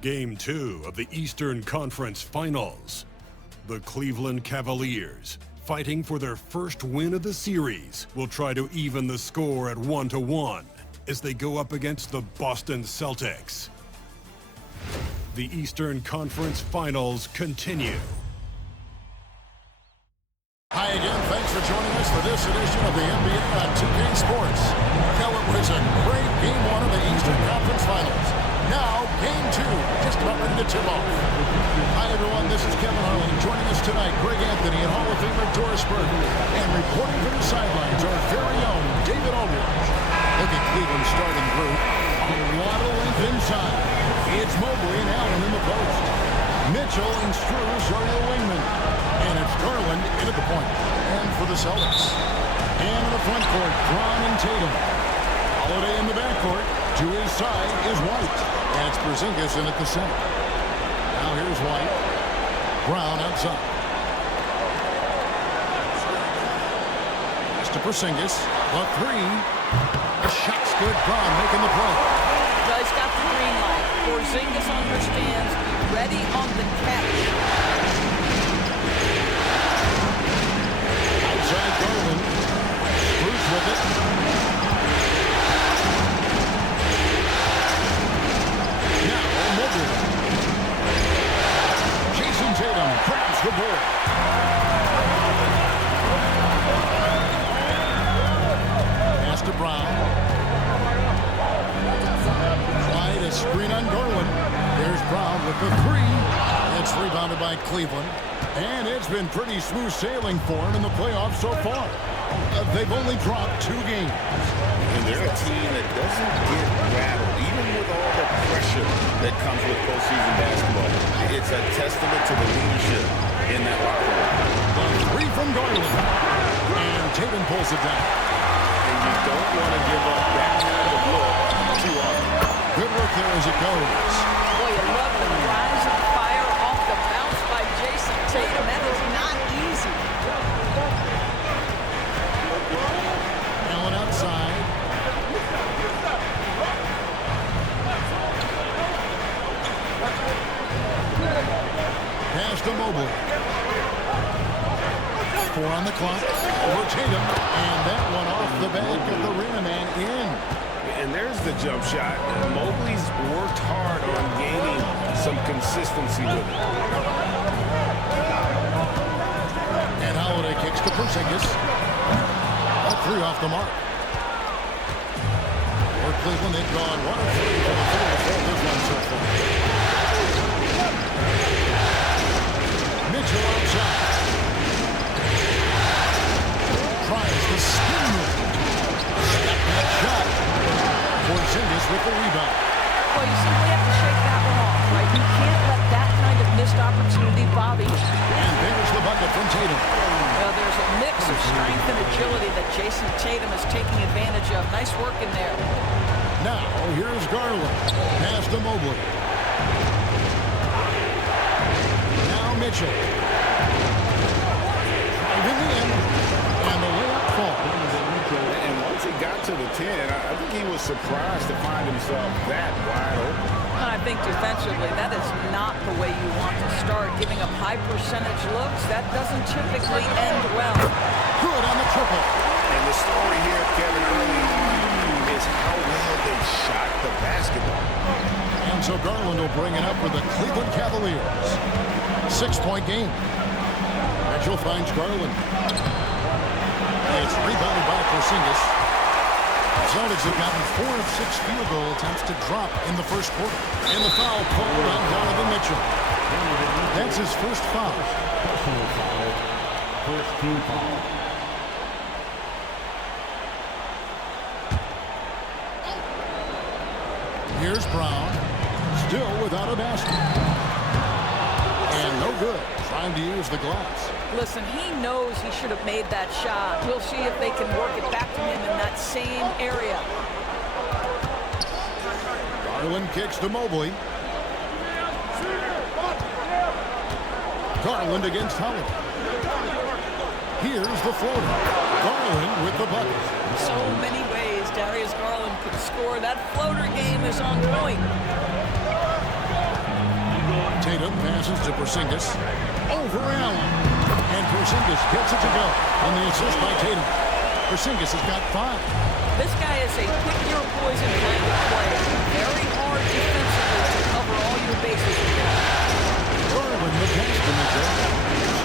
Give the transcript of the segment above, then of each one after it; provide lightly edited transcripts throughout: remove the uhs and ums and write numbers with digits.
Game 2 of the Eastern Conference Finals. The Cleveland Cavaliers, fighting for their first win of the series, will try to even the score at 1-1 as they go up against the Boston Celtics. The Eastern Conference Finals continue. Hi again, thanks for joining us for this edition of the MyNBA 2K Sports. Well, it was a great Game 1 of the Eastern Conference Finals. Now, Game 2, just about ready to tip off. Hi everyone, this is Kevin Harlan. Joining us tonight, Greg Anthony and Hall of Famer Doris Burke. And reporting from the sidelines, our very own David Aldridge. Look at Cleveland's starting group. A lot of length inside. It's Mobley and Allen in the post. Mitchell and Strus are your wingmen. And it's Garland in at the point. And for the Celtics. And in the front court, Brown and Tatum. Holiday in the backcourt. To his side is White. And it's Porzingis in at the center. Now here's White. Brown outside. Pass to Porzingis. The three. The shot's good. Brown making the play. He's got the green light. Porzingis understands. Ready on the catch. Outside Garland. Bruce with it. Now Mobley. Jason Tatum grabs the ball. Pass to Brown. Try to screen on Garland. There's Brown with the three. It's rebounded by Cleveland. And it's been pretty smooth sailing for him in the playoffs so far. They've only dropped 2 games. And they're a team that doesn't get rattled, even with all the pressure that comes with postseason basketball. It's a testament to the leadership in that locker room. The three from Garland. And Tatum pulls it down. And you don't want to give up that kind of look too often. Good work there as it goes. Boy, you love the rise of fire off the bounce by Jason Tatum. That is not easy. Allen outside. Pass to Mobley. 4 on the clock. Over Tatum. And that one off the back of the rim and in. And there's the jump shot. Mobley's worked hard on gaining some consistency with it. And Holiday kicks to Porzingis. A 3 off the mark. For Cleveland, they've gone 1 of 3 for the field goal this one so far. Mitchell outside. Tries to spin move. Step back shot. Porzingis with the rebound. Well, you simply have to shake that one off, right? You can't let that kind of missed opportunity bother you. And there's the bucket from Tatum. Well, there's a mix of strength and agility that Jason Tatum is taking advantage of. Nice work in there. Now, here's Garland. Pass to Mobley. Now Mitchell. Driving in. And the layup falls. And once he got to the 10, I think he was surprised to find himself that wide open. And I think defensively, that is not the way you want to start. Giving up high percentage looks, that doesn't typically end well. Good on the triple. And the story here, Kevin, early on is how well they shot the basketball. And so Garland will bring it up for the Cleveland Cavaliers. 6-point game. Mitchell finds Garland. It's rebounded by Porzingis. The Celtics have gotten 4 of 6 field goal attempts to drop in the first quarter. And the foul called on Donovan Mitchell. That's his first foul. First team foul. Here's Brown. Still without a basket. And no good. Trying to use the glass. Listen, he knows he should have made that shot. We'll see if they can work it back to him in that same area. Garland kicks to Mobley. Garland against Holiday. Here's the floater. Garland with the bucket. So many ways Darius Garland could score. That floater game is on point. Tatum passes to Porzingis. Over Allen. And Porzingis gets it to go. And the assist by Tatum. Porzingis has got 5. This guy is a pick your poison kind of player. Very hard defensively to cover all your bases with that. Garland the pass to Mitchell.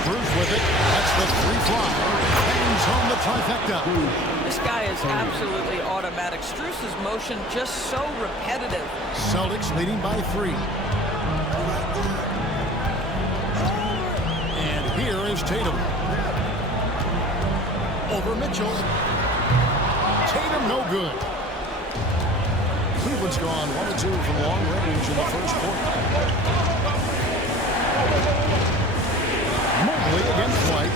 Screws with it. That's the 3-fly. Hangs on the trifecta. This guy is absolutely automatic. Strus's motion just so repetitive. Celtics leading by 3. And here is Tatum. Over Mitchell. Tatum no good. Cleveland's gone 1-2 from long range in the first quarter. Mobley against White.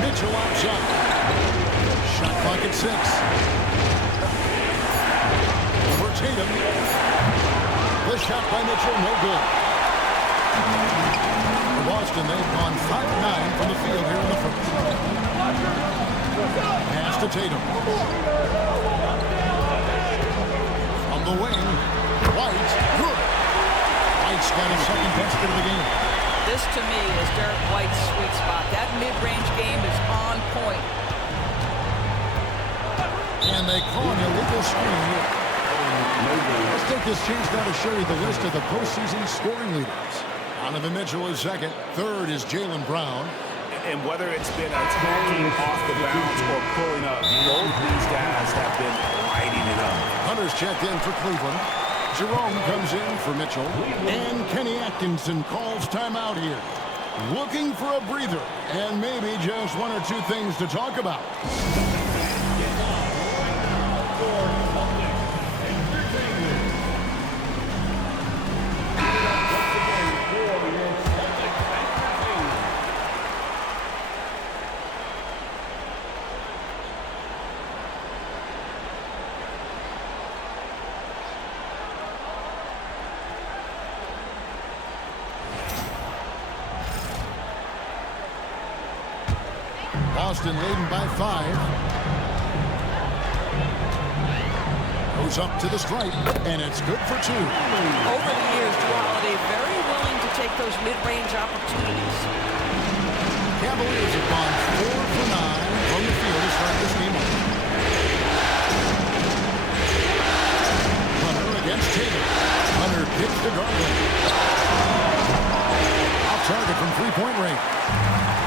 Mitchell outside. Shot clock at 6. Over Tatum. The shot by Mitchell, no good. For Boston, they've gone 5-9 from the field here in the first. Pass to Tatum. From the wing, White, good. White's got his second basket of the game. This, to me, is Derek White's sweet spot. That mid-range game is on point. And they call an illegal screen here. Let's take this chance now to show you the list of the postseason scoring leaders. Donovan Mitchell is second. Third is Jaylen Brown. And whether it's been attacking off the bounce or pulling up, both these guys have been lighting it up. Hunter's checked in for Cleveland. Jerome comes in for Mitchell. And Kenny Atkinson calls timeout here. Looking for a breather and maybe just 1 or 2 things to talk about. Boston leading by 5. Goes up to the stripe, and it's good for 2. Over the years, Holiday very willing to take those mid-range opportunities. Cavaliers have gone 4 for 9 from the field to start this game off. Hunter against Tatum. Hunter kicks to Garland. Off target from three-point range.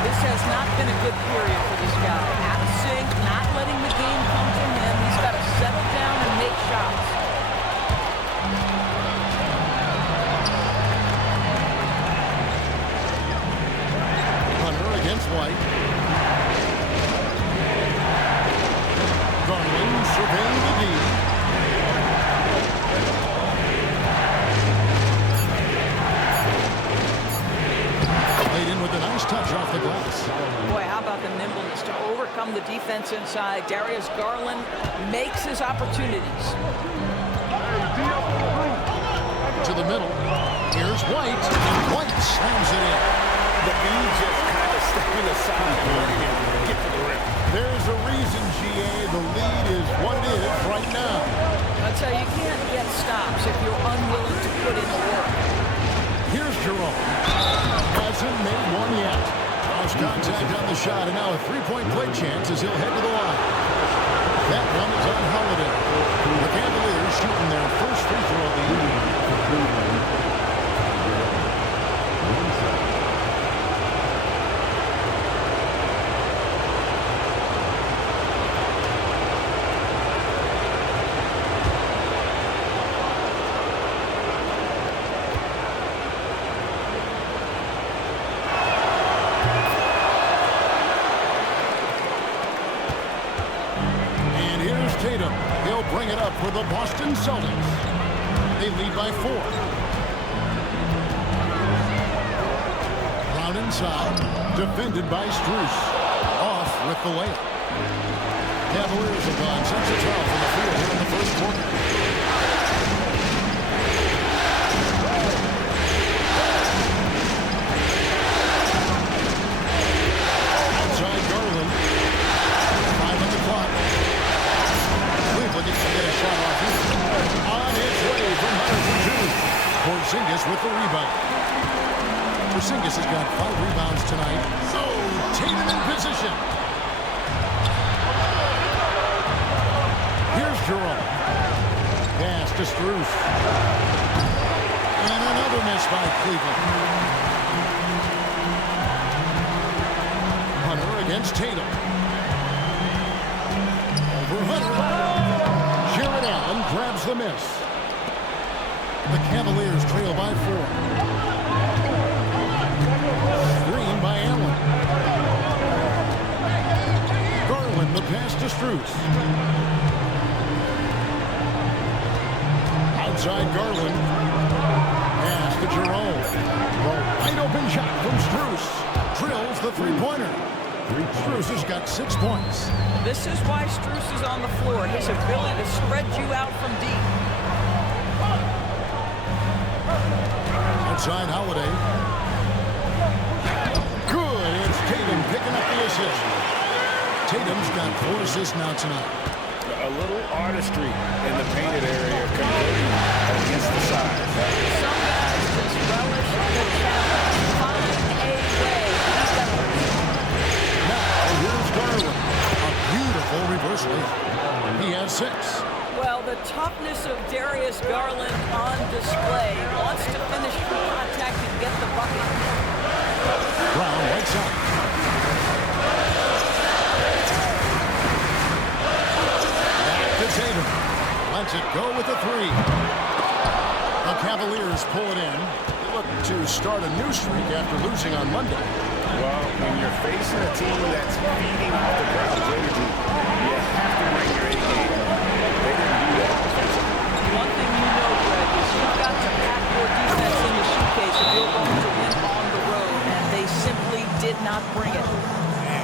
This has not been a good period for this guy. Out of sync, not letting the game come to him. He's got to settle down and make shots. Hunter against White. Garland surveying the D. Laid in with a nice touch off the glass. Boy, how about the nimbleness to overcome the defense inside. Darius Garland makes his opportunities. To the middle. Here's White. And White slams it in. The B just kind of stepping aside and letting him get to the rim. There's a reason, GA. The lead is what it is right now. I'll tell you, you can't get stops if you're unwilling to put in the work. Here's Jerome. Hasn't made one yet. Lost contact on the shot, and now a three-point play chance as he'll head to the line. That one is on Holiday. The Cavaliers shooting their first free throw of the evening. Tatum. He'll bring it up for the Boston Celtics. They lead by 4. Brown inside. Defended by Strus. Off with the layup. Cavaliers have gone 6 of 12 from the field here in the first quarter. Outside Garland. 5 on the clock. Cleveland needs to get a shot off here. On its way from Porzingis has got 5 rebounds tonight. So, Tatum in position. Here's Jerome. Pass to Strus. And another miss by Cleveland. Hunter against Tatum. Over Hunter. Jared Allen grabs the miss. The Cavaliers trail by 4. Screen by Allen. Garland the pass to Strus. Outside Garland. Pass to Jerome. The wide open shot from Strus. Drills the three-pointer. Strus has got 6 points. This is why Strus is on the floor. His ability to spread you out from deep. Outside Holiday. Good. It's Tatum picking up the assist. Tatum's got 4 assists now tonight. A little artistry in the painted area converting against the size. Some guys just relish the challenge. Find a way. Now here's Garland. A beautiful reverse layup. He has 6. Well, the toughness of Darius Garland on display. Wants to finish contact and get the bucket. Brown right side. Back to Tatum. Lets it go with a 3. The Cavaliers pull it in. They look to start a new streak after losing on Monday. Well, when you're facing a team that's feeding off the crowd's energy, you have to bring your A game. They didn't do that defensively. One thing you know, Greg, is you've got to pack your defense in the suitcase if you're going to win on the road, and they simply did not bring it.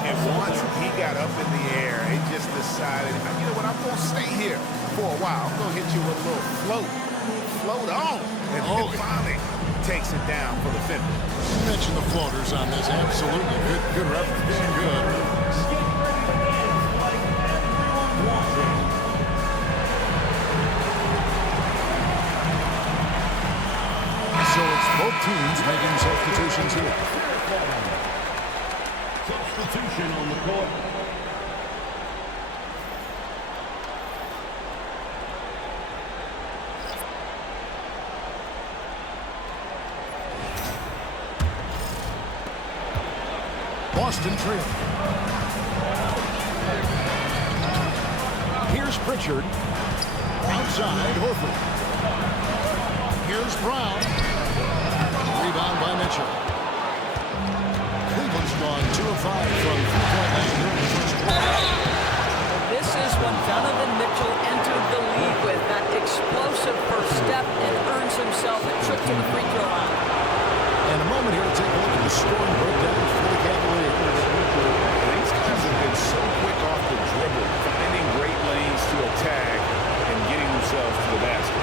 And once he got up in the air, he just decided, you know what, I'm going to stay here for a while. I'm going to hit you with a little float. Float on. And then finally takes it down for the finish. You mentioned the floaters on this. Absolutely. Good reference. Good reference. So it's both teams making substitutions here. Substitution on the court. Boston trail. Here's Pritchard. Outside, Horford. Here's Brown. Rebound by Mitchell. Cleveland's gone 2 of 5 from 3-point land here in the first quarter. This is what Donovan Mitchell entered the league with, that explosive first step, and earns himself a trip to the free throw line. In a moment here, take a look at the scoring breakdown for the Cavaliers. These guys have been so quick off the dribble, finding great lanes to attack and getting themselves to the basket.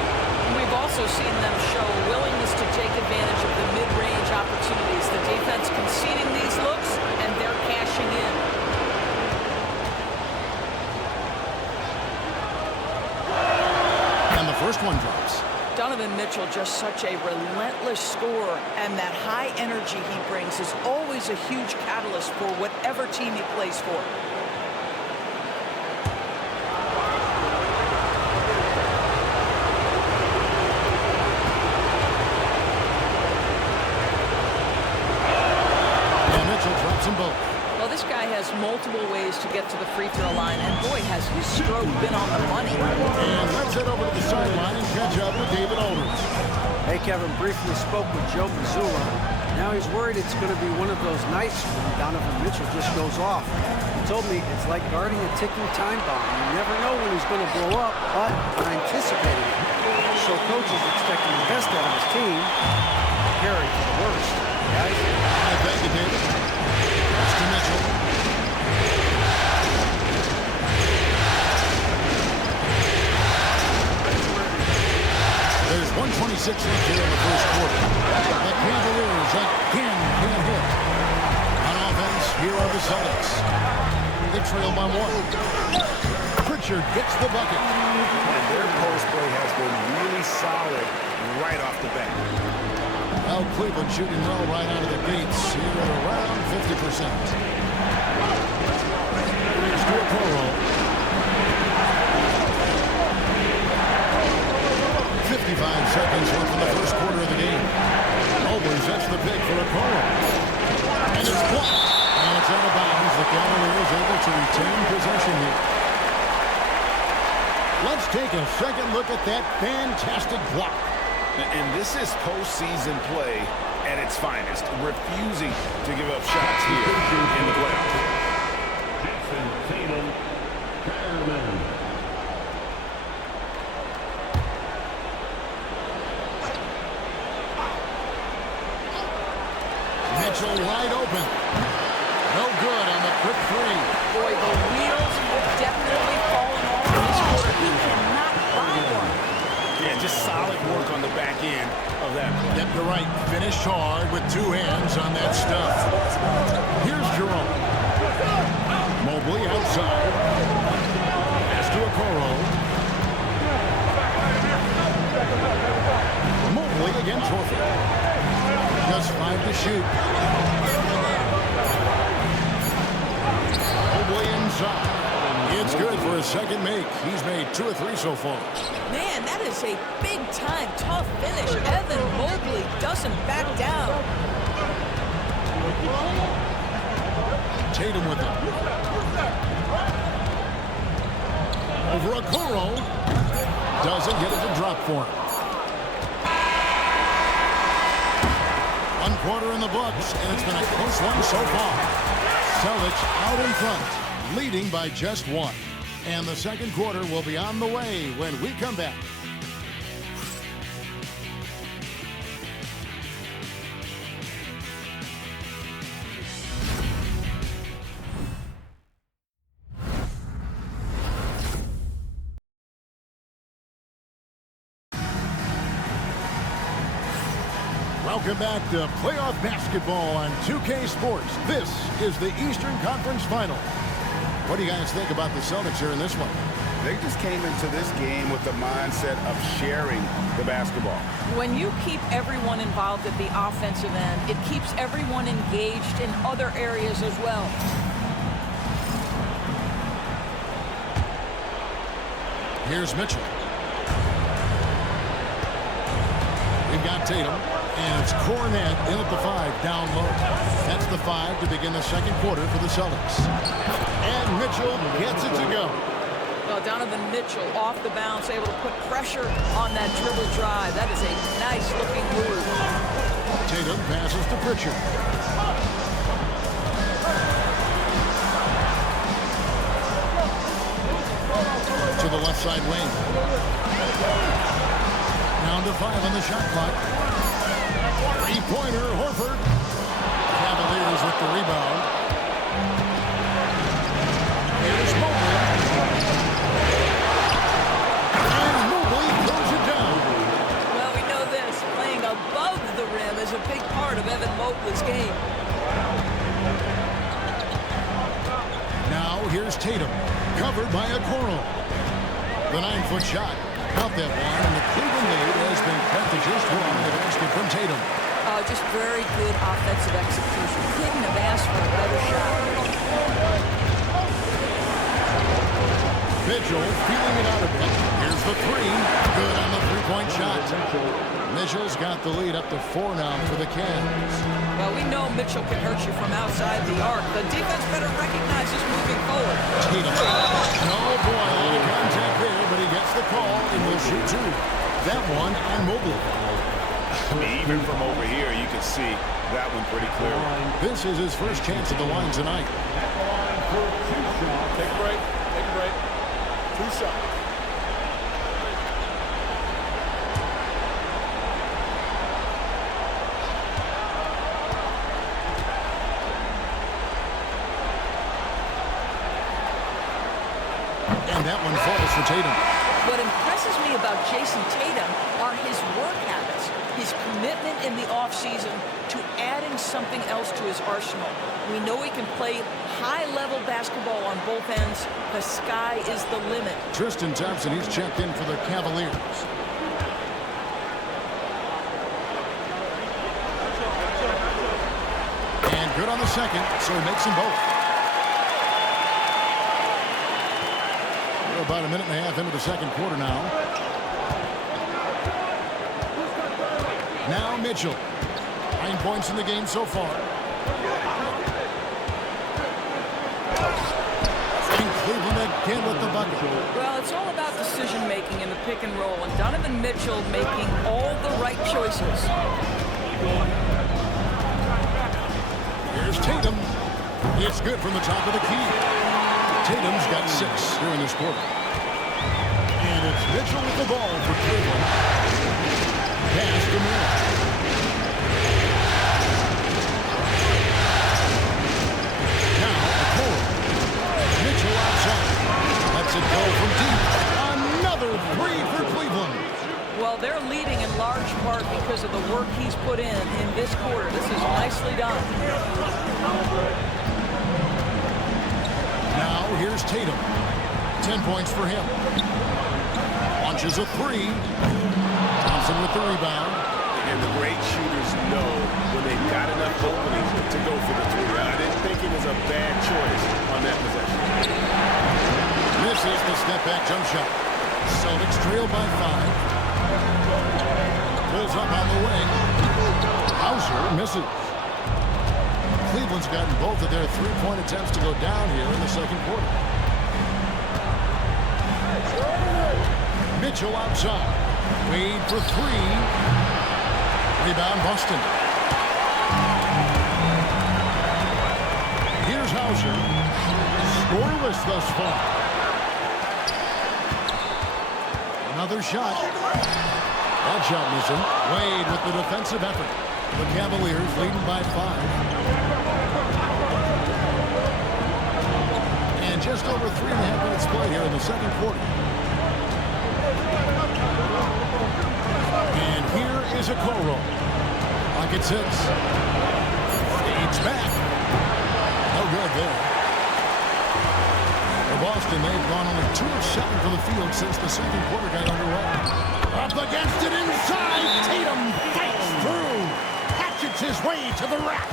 We've also seen them show a willingness to take advantage of the mid-range opportunities. The defense conceding these looks, and they're cashing in. And the first one drops. Donovan Mitchell, just such a relentless scorer, and that high energy he brings is always a huge catalyst for whatever team he plays for. And Mitchell drops them both. Well, this guy has multiple ways to get to the free throw line, and boy, has his stroke been on the money. And let's head over to the sideline and catch up with David Aldridge. Hey, Kevin, briefly spoke with Joe Mazzulla. Now he's worried it's going to be one of those nights when Donovan Mitchell just goes off. He told me it's like guarding a ticking time bomb. You never know when he's going to blow up, but I'm anticipating it. So coach is expecting the best out of his team. Carry for the worst. Guys? Thank you, David. That's to Mitchell. There's 1:26 left here in the first quarter. The Cavaliers again can't hit. On offense, here are the Celtics. They trail by 1. Pritchard gets the bucket. And their post play has been really solid right off the bat. Well, Cleveland shooting well right out of the gates here at around 50%. Here's Okoro. 55 seconds left in the first quarter of the game. Mobley sets the pick for Okoro. And it's blocked. And it's out of bounds. The Cavaliers able to retain possession here. Let's take a second look at that fantastic block. And this is postseason play at its finest, refusing to give up shots here in the playoffs. Jason Tatum, Fairman. Mitchell wide open. No good on the quick three. Boy, the wheels have definitely fallen off in this quarter. He cannot buy one. Yeah, just solid work on the back end of that play. Yep, you're right. Finished hard with two hands on that stuff. Here's Jerome. Mobley outside. Pass to Okoro. Mobley against Horford. Just 5 to shoot. Mobley inside. It's good for a second make. He's made 2 or 3 so far. Man, that is a big-time tough finish. Evan Mobley doesn't back down. Tatum with him. Over Okoro. Doesn't get it to drop for him. 1 quarter in the books, and it's been a close one so far. Celtics out in front, leading by just 1. And the second quarter will be on the way when we come back. Welcome back to playoff basketball on 2K Sports. This is the Eastern Conference Final. What do you guys think about the Celtics here in this one? They just came into this game with the mindset of sharing the basketball. When you keep everyone involved at the offensive end, it keeps everyone engaged in other areas as well. Here's Mitchell. We've got Tatum, and it's Cornet in at the 5, down low. That's the 5 to begin the second quarter for the Celtics. And Mitchell gets it to go. Well, Donovan Mitchell off the bounce, able to put pressure on that dribble drive. That is a nice-looking move. Tatum passes to Pritchard. To the left side wing. Down to 5 on the shot clock. Three-pointer, Horford. Cavaliers with the rebound. Here's Mobley. And Mobley throws it down. Well, we know this. Playing above the rim is a big part of Evan Mobley's game. Now here's Tatum. Covered by Okoro. The 9-foot shot. Count that one, and the Cleveland lead has been cut to just 1 with a basket from Tatum. Just very good offensive execution. Couldn't have asked for a better shot. Mitchell feeling it out a bit. Here's the 3. Good on the 3-point shot. Mitchell's got the lead up to 4 now for the Cavs. Well, we know Mitchell can hurt you from outside the arc. The defense better recognize this moving forward. Tatum. Oh, boy, a lot of contact there, but he gets the call and will shoot 2. That one on Mobley. I mean, even from over here, you can see that one pretty clearly. This is his first chance at the line tonight. Take a break. Take a break. 2 shots. And that one falls for Tatum. What impresses me about Jason Tatum are his work habits, his commitment in the offseason to adding something else to his arsenal. We know he can play high-level basketball on both ends. The sky is the limit. Tristan Thompson, he's checked in for the Cavaliers. Good on the second, so he makes them both. We're about a minute and a half into the second quarter now. Now Mitchell. 9 points in the game so far. And Cleveland again with the bucket. Well, it's all about decision-making in the pick and roll, and Donovan Mitchell making all the right choices. Here's Tatum. It's good from the top of the key. Tatum's got 6 here in this quarter. And it's Mitchell with the ball for Cleveland. Pass to Moore. Now, Cole. Mitchell outside. Lets it go from deep. Another 3 for Cleveland. Well, they're leading in large part because of the work he's put in this quarter. This is nicely done. Now, here's Tatum. 10 points for him. Launches a 3. Thompson with the rebound. And the great shooters know when they've got enough openings to go for the 3. I didn't think it was a bad choice on that possession. Misses the step-back jump shot. Celtics trail by 5. Pulls up on the wing. Hauser misses. Cleveland's gotten both of their 3-point attempts to go down here in the second quarter. Mitchell outside. Wade for 3. Rebound Boston. Here's Hauser. Scoreless thus far. Another shot. That shot missing. Wade with the defensive effort. The Cavaliers leading by 5. And just over 3.5 minutes played here in the second quarter. And here is a Okoro. Pocket 6. Fades back. No good there. For Boston, they've gone only 2 of 7 from the field since the second quarter got underway. Up against it inside. Tatum fights through. Hatchets his way to the rack.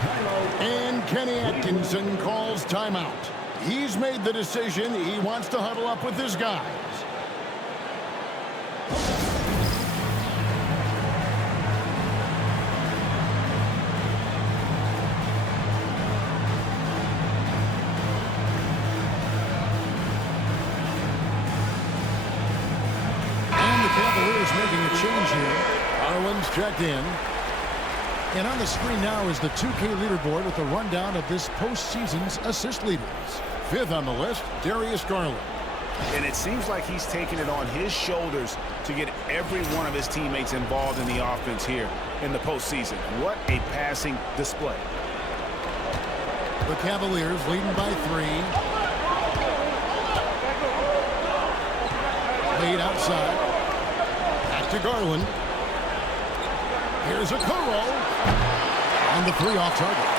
And Kenny Atkinson calls timeout. He's made the decision. He wants to huddle up with his guys. Making a change here. Arlen's checked in. And on the screen now is the 2K leaderboard with a rundown of this postseason's assist leaders. 5th on the list, Darius Garland. And it seems like he's taking it on his shoulders to get every one of his teammates involved in the offense here in the postseason. What a passing display. The Cavaliers leading by 3. Lead outside. To Garland. Here's Okoro. And the 3 off target.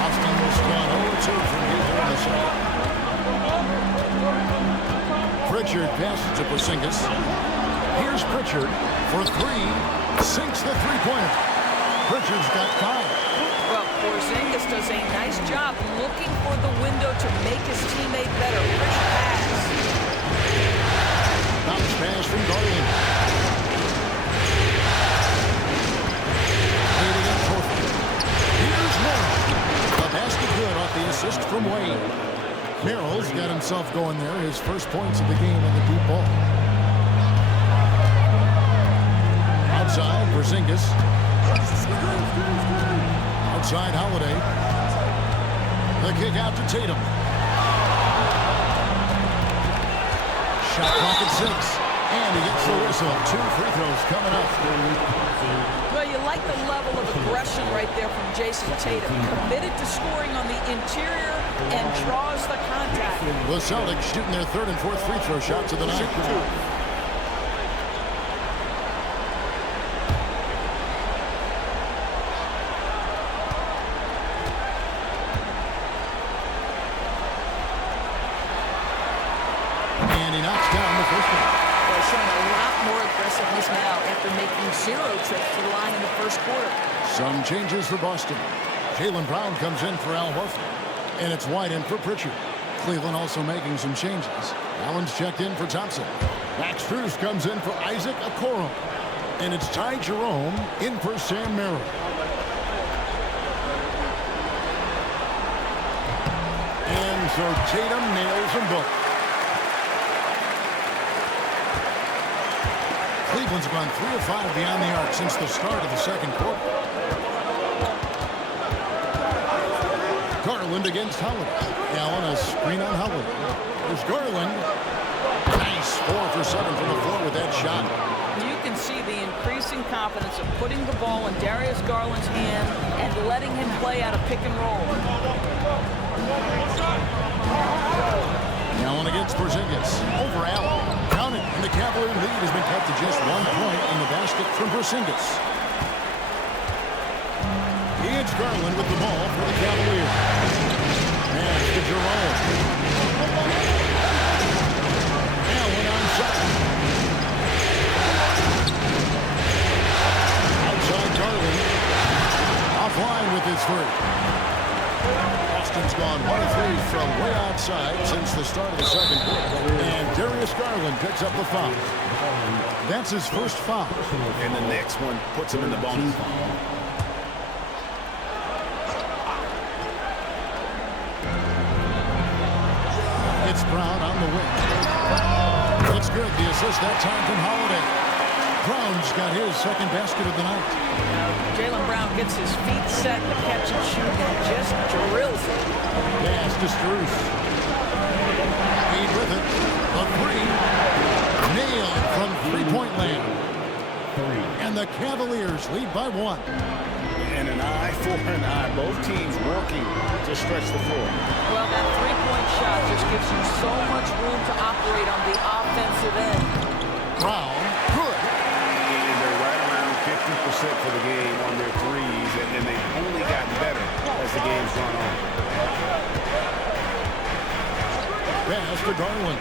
Boston was gone 0-2 from here in the second. Pritchard passes to Porzingis. Here's Pritchard for 3. Sinks the 3-pointer. Pritchard's got 5. Well, Porzingis does a nice job looking for the window to make his teammate better. Pritchard has. Bounce pass from Garland. Leading up Trophy. Here's Merrill. A basket good off the assist from Wade. Merrill's got himself going there. His first points of the game on the deep ball. Outside, Porzingis. Outside, Holiday. The kick out to Tatum. Shot clock at 6. And he gets the whistle. 2 free throws coming up. Well, you like the level of aggression right there from Jason Tatum. Committed to scoring on the interior and draws the contact. The Celtics shooting their 3rd and 4th free throw shots of the night. And he knocks down the first one. They're showing a lot more aggressiveness now after making 0 trips to the line in the first quarter. Some changes for Boston. Jaylen Brown comes in for Al Horford. And it's White in for Pritchard. Cleveland also making some changes. Allen's checked in for Thompson. Max Strus comes in for Isaac Okoro. And it's Ty Jerome in for Sam Merrill. And so Tatum nails them both. Cleveland's gone 3 of 5 beyond the arc since the start of the second quarter. Garland against Holiday. Allen a screen on Holiday. There's Garland. Nice 4 for 7 from the floor with that shot. You can see the increasing confidence of putting the ball in Darius Garland's hand and letting him play out of pick and roll. Allen against Porzingis. Over Allen. Count it. And the Cavalier lead has been cut to just 1 point in the basket from Porzingis. It's Garland with the ball for the Cavaliers. Pass to Jerome. Allen on second. Outside Garland. Offline with his first. Boston's gone 1-3 from way outside since the start of the second quarter. And Darius Garland picks up the foul. That's his first foul. And the next one puts him in the bonus. It's Brown on the wing. Looks good. The assist that time from Holiday. Brown's got his second basket of the night. Jaylen Brown gets his feet set to catch and shoot and just drills it. Pass to Strus. Lead with it. A three. Nailed from three-point land. And the Cavaliers lead by 1. And an eye for an eye. Both teams working to stretch the floor. Well, that three-point shot just gives you so much room to operate on the offensive end. Brown, good. And they're right around 50% for the game on their threes, and they've only gotten better as the game's gone on. Pass to Garland.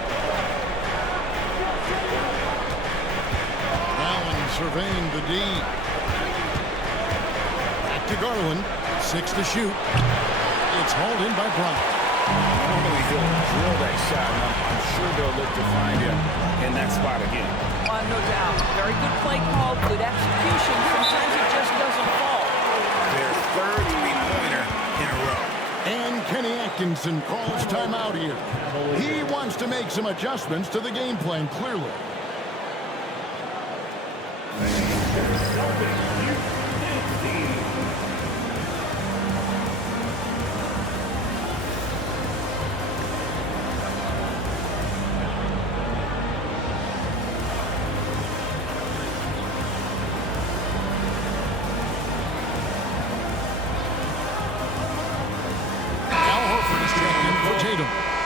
Allen surveying the D. Back to Garland. 6 to shoot. It's hauled in by Brown. Normally he'll drill that shot, and I'm sure they'll look to find him in that spot again. No doubt. Very good play call, good execution. Sometimes it just doesn't fall. Their third three-pointer in a row. And Kenny Atkinson calls timeout here. He wants to make some adjustments to the game plan, clearly.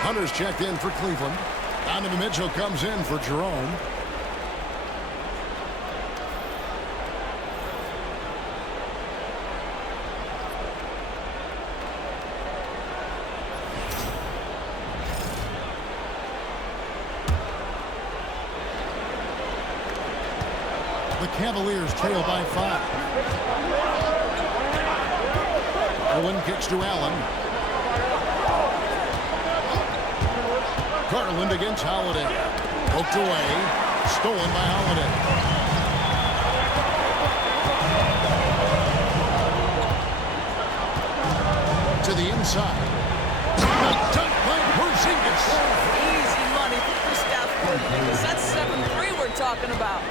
Hunter's checked in for Cleveland. Donovan Mitchell comes in for Jerome. The Cavaliers trail by 5. Owen kicks to Allen. Garland against Holiday. Poked away. Stolen by Holiday. To the inside. Dunk by Porzingis. Easy money for Kristaps Porzingis. That's 7-3 we're talking about.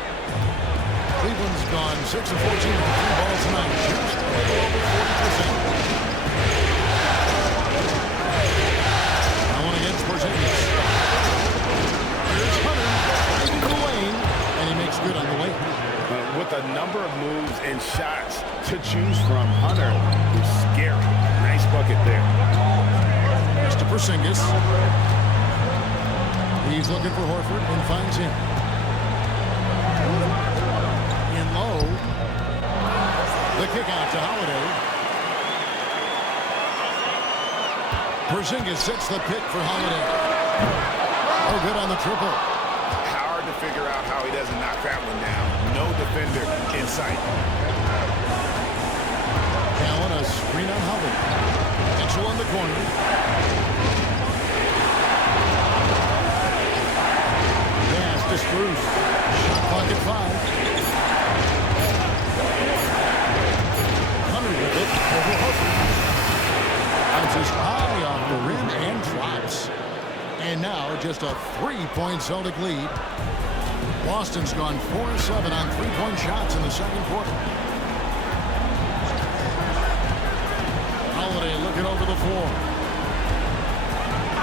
Cleveland's gone 6 of 14 with 3 balls tonight. Just a little over 40%. Allen against Porzingis. Here's Hunter into the lane, and he makes good on the lane. With a number of moves and shots to choose from, Hunter is scary. Nice bucket there. Here's to Porzingis. He's looking for Horford and finds him. In low. The kick out to Holiday. Porzingis sets the pick for Holiday. Oh, good on the triple. Hard to figure out how he doesn't knock that one down. No defender in sight. a screen on Howard. Mitchell in the corner. Pass to Strus. Shot clock at 5. Hunter with it over Horford. Bounces high off the rim and drops. And now just a 3-point Celtic lead. Boston's gone 4-7 on 3-point shots in the second quarter. Holiday looking over the floor.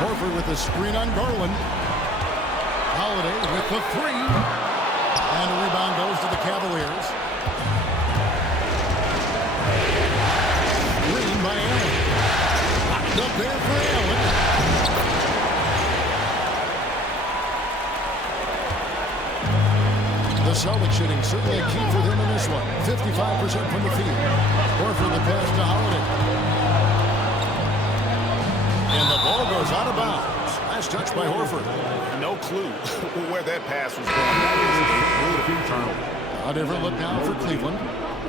Horford with the screen on Garland. Holiday with the 3. And a rebound goes to the Cavaliers. Screen by Allen. Locked up there for Allen. The Celtics shooting certainly a key for them in this one. 55% from the field. Horford the pass to Holiday. And the ball goes out of bounds. Nice touch by Horford. No clue where that pass was going. That is a brutal turnover. A different look now for Cleveland.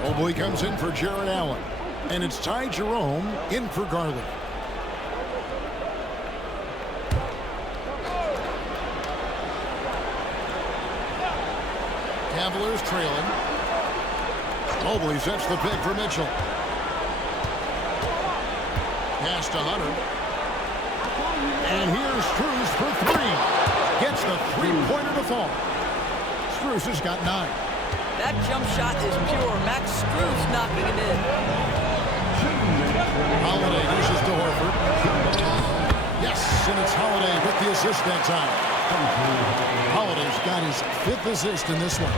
Mobley comes in for Jared Allen. And it's Ty Jerome in for Garland. Cavaliers trailing. Mobley sets the pick for Mitchell. Pass to Hunter. And here's Strus for 3. Gets the 3-pointer to fall. Strus has got 9. That jump shot is pure. Max Strus knocking it in. Holiday dishes to Horford. Yes, and it's Holiday with the assist that time. Holiday's got his 5th assist in this one.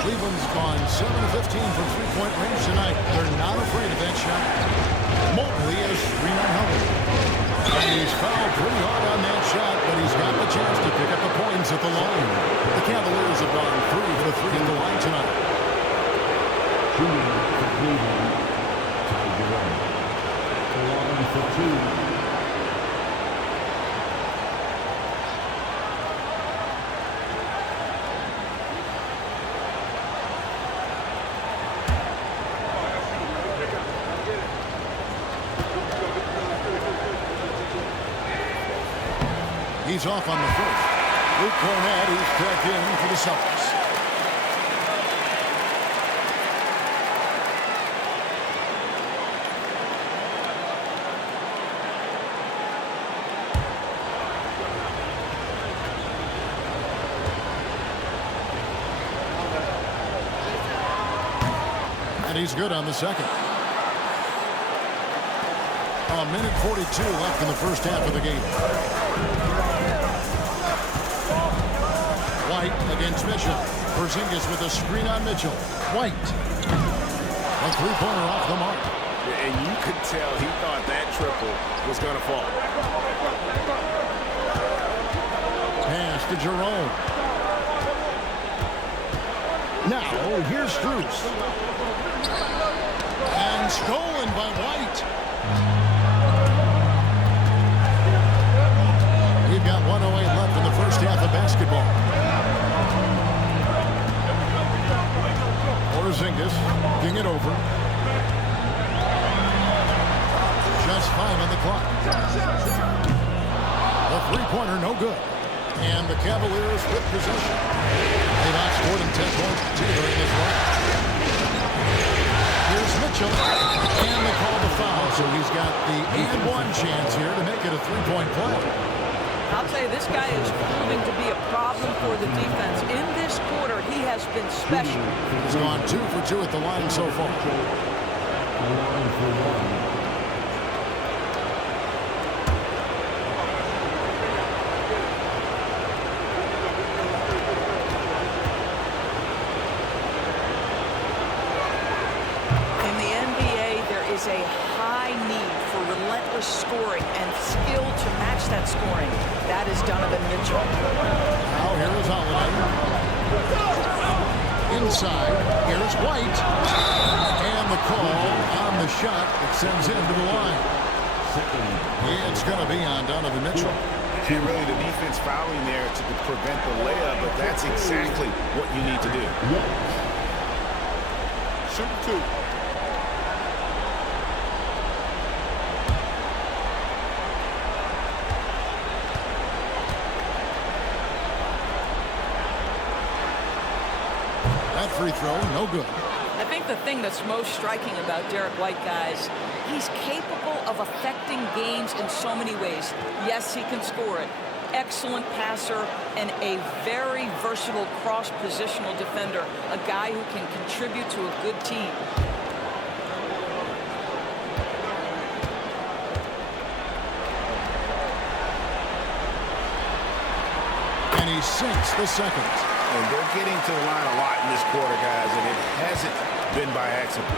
Cleveland's gone 7 of 15 from 3-point range tonight. They're not afraid of that shot. Mobley has screen on Howard. And he's fouled pretty hard on that shot, but he's got the chance to pick up the points at the line. The Cavaliers have gone 3 for 3 at the line tonight. Shooting for Cleveland. Ty Jerome. The line for 2. He's off on the first. Luke Cornett is checked in for the Celtics. And he's good on the second. A minute 42 left in the first half of the game. White against Mitchell. Porzingis with a screen on Mitchell. White. A 3-pointer off the mark. And you could tell he thought that triple was going to fall. Pass to Jerome. Now, here's Strus. And stolen by White. We've got 1:08 left in the first half of basketball. Porzingis king it over. Just 5 on the clock. A 3-pointer, no good. And the Cavaliers with possession. They've outscored in 10 points during this run. Here's Mitchell. And they call the foul. So he's got the and-one chance here to make it a 3-point play. I'll tell you, this guy is proving to be a problem for the defense. In this quarter, he has been special. He's gone 2 for 2 at the line so far. In the NBA, there is a high need for relentless scoring and skill to match that scoring. That is Donovan Mitchell. Now here is Holiday. Inside, here's White. And the call on the shot that sends him to the line. It's going to be on Donovan Mitchell. And really the defense fouling there to prevent the layup, but that's exactly what you need to do. Shoot 2. free throw, no good. I think the thing that's most striking about Derek White, guys, he's capable of affecting games in so many ways. Yes, he can score it. Excellent passer and a very versatile cross-positional defender, a guy who can contribute to a good team. And he sinks the second. And they're getting to the line a lot in this quarter, guys, and it hasn't been by accident.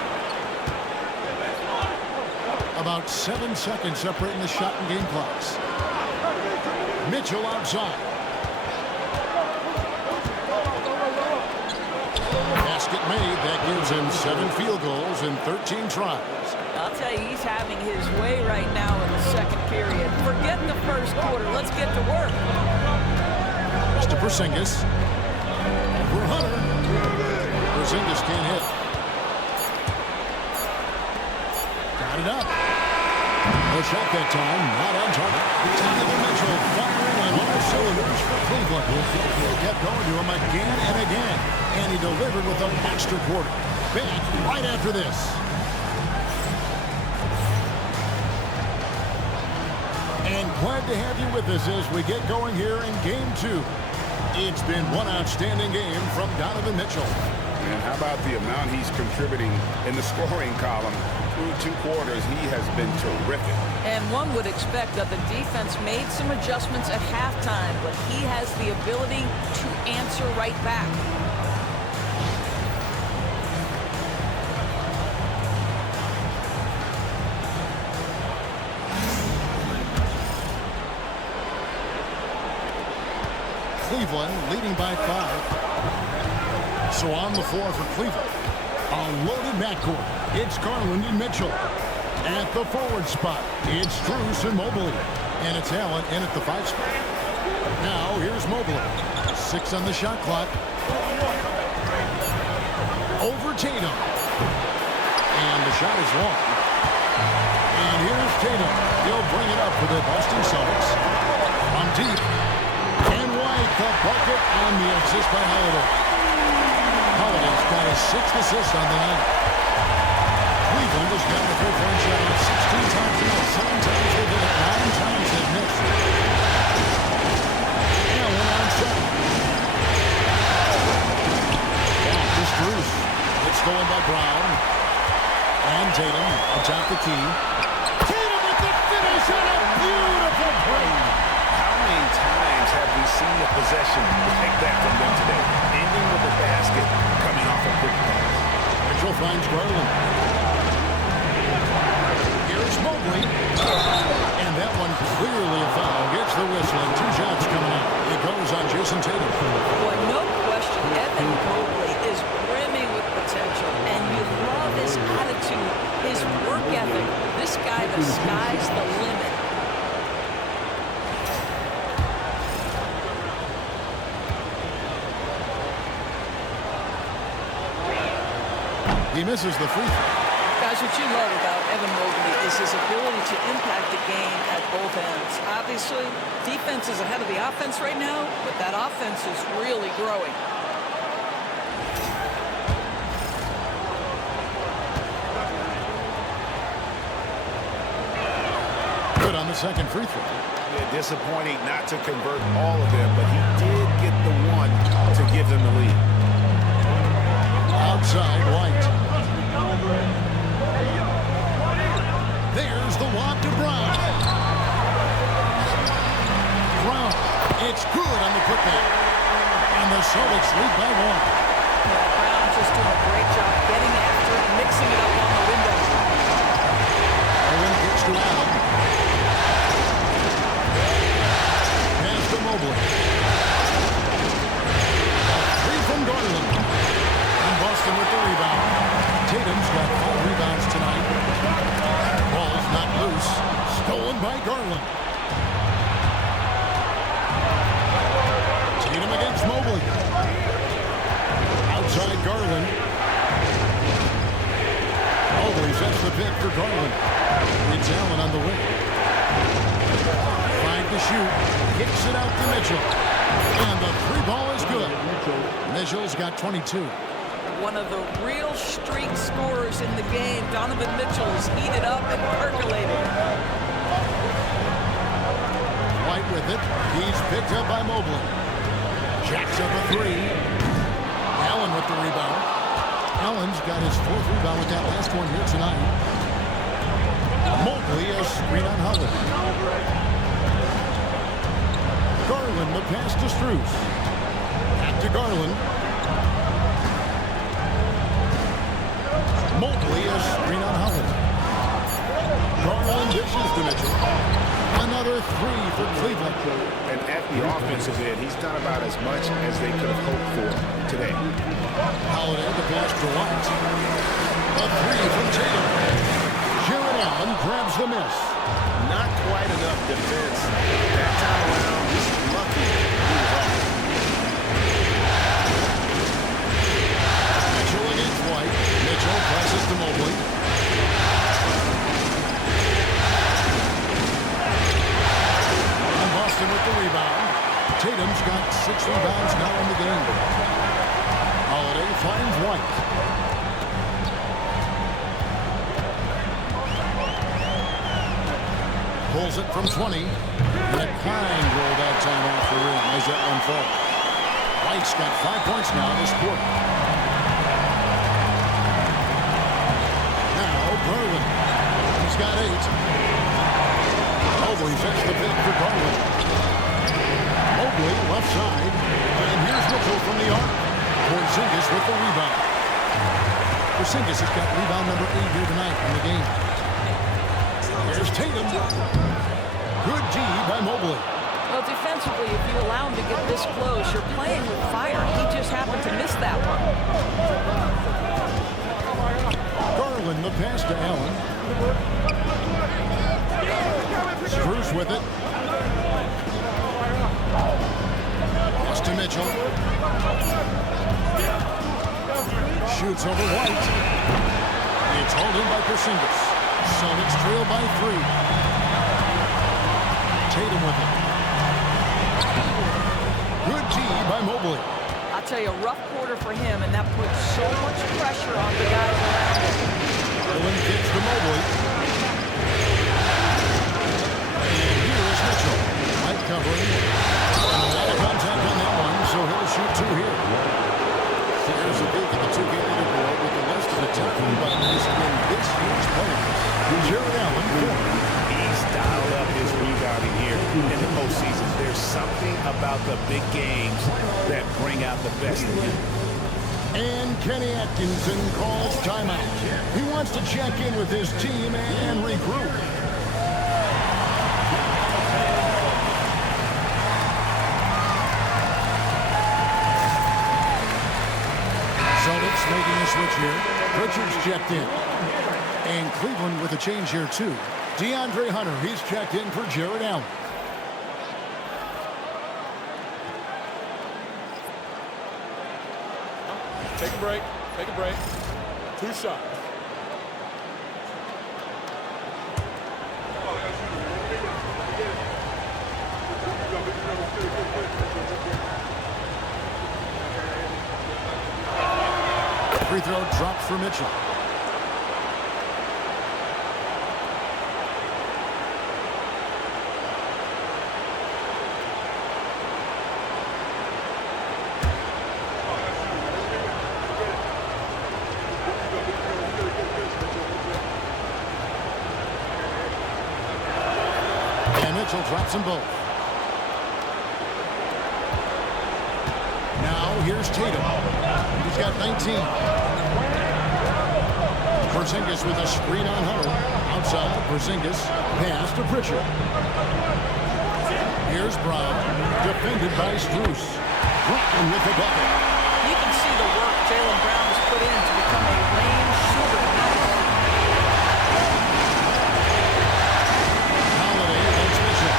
About 7 seconds separating the shot and game clocks. Mitchell outside. Basket made. That gives him 7 field goals in 13 tries. I'll tell you, he's having his way right now in the second period. Forget the first quarter. Let's get to work. Mr. Porzingis. For Hunter. Porzingis can't hit. Got it up. No shot that time. Not on target. Donovan Mitchell firing on all cylinders for Cleveland. They kept going to him again and again. And he delivered with a monster quarter. Back right after this. And glad to have you with us as we get going here in Game 2. It's been one outstanding game from Donovan Mitchell. And how about the amount he's contributing in the scoring column? Through 2 quarters, he has been terrific. And one would expect that the defense made some adjustments at halftime, but he has the ability to answer right back. Cleveland leading by 5. So on the floor for Cleveland, a loaded backcourt. It's Garland and Mitchell. At the forward spot, it's Strus and Mobley. And it's Allen in at the 5 spot. Now here's Mobley. 6 on the shot clock. Over Tatum. And the shot is long. And here's Tatum. He'll bring it up for the Boston Celtics. From deep. And White, the bucket on the assist by Holiday. Holiday's got his 6th assist on the night. Cleveland has got the three-point shot 16 times tonight. 7 times they did it. 9 times they've missed. Allen on 7. Back to Strus. It's stolen by Brown. And Tatum atop the key. Tatum with the finish on a beautiful play. How many times have we seen a possession like that from them today? Ending with a basket, coming off a quick pass. Mitchell finds Garland. Here's Mobley. And that one clearly a foul. Gets the whistle and 2 shots coming out. It goes on Jason Tatum. Boy, no question, Evan Mobley is brimming with potential, and you love his attitude, his work ethic. This guy, the sky's the limit. He misses the free throw. Guys, what you love about Evan Mobley is his ability to impact the game at both ends. Obviously, defense is ahead of the offense right now, but that offense is really growing. Good on the second free throw. Yeah, disappointing not to convert all of them, but he did get the one to give them the lead. Outside, White. There's the lob to Brown. Brown. It's good on the putback. And the Celtics lead by 1. Yeah, Brown just doing a great job getting after it, mixing it up on the window. Owen gets to Allen. Pass to Mobley. 3 from Garland. And Boston with the rebound. Tatum's got 5 rebounds tonight. Ball's not loose. Stolen by Garland. Tatum against Mobley. Outside Garland. Mobley sets the pick for Garland. It's Allen on the wing. 5 to shoot. Kicks it out to Mitchell. And the 3 ball is good. Mitchell's got 22. one of the real streak scorers in the game. Donovan Mitchell is heated up and percolated. White with it. He's picked up by Mobley. Jacks up a three. Allen with the rebound. Allen's got his 4th rebound with that last one here tonight. Mobley a screen on Holiday. Garland the pass to Strus. Back to Garland. Mobley a screen on Holiday. Garland dishes to Mitchell. Another 3 for Cleveland. And at the offensive end, he's done about as much as they could have hoped for today. Holiday the pass to White. A 3 from Tatum. Jared Allen grabs the miss. Not quite enough defense. That time around, just lucky he was off. Mitchell against White. Mitchell passes to Mobley. And Boston with the rebound. Tatum's got 6 rebounds now in the game. Holiday finds White. Pulls it from 20. And a kind roll that time off the rim as that one falls. White's got 5 points now this quarter. Now Garland. He's got 8. Mobley sets the pick for Garland. Mobley left side. And here's Mitchell from the arc. Porzingis with the rebound. Porzingis has got rebound number 8 here tonight in the game. Here's Tatum. Good D by Mobley. Well, defensively, if you allow him to get this close, you're playing with fire. He just happened to miss that one. Garland the pass to Allen. Strus with it. Pass to Mitchell. Shoots over White. It's hauled in by Porzingis. Celtics trail by 3. Tatum with it. Good D by Mobley. I'll tell you, a rough quarter for him, and that puts so much pressure on the guys around him. Garland gets to Mobley. And here is Mitchell. White covering. And a lot of contact on that one, so he'll shoot 2 here. Here's a peek at the 2K leaderboard with the list of the top rebounders in this year's playoffs. Jared Allen, 4. He's dialed up his rebounding here in the postseason. There's something about the big games that bring out the best in him. And Kenny Atkinson calls timeout. He wants to check in with his team and regroup. Celtics making a switch here. Richards checked in. And Cleveland with a change here, too. DeAndre Hunter, he's checked in for Jared Allen. Take a break. Take a break. 2 shots. Free throw drops for Mitchell. And Mitchell drops them both. Now here's Tatum. He's got 19. Porzingis with a screen on Hunter. Outside, Porzingis. Pass to Pritchard. Here's Brown. Defended by Strus. Brooklyn with the bucket. You can see the work Jaylen Brown has put in to become a lane shooter. Holiday against Mitchell.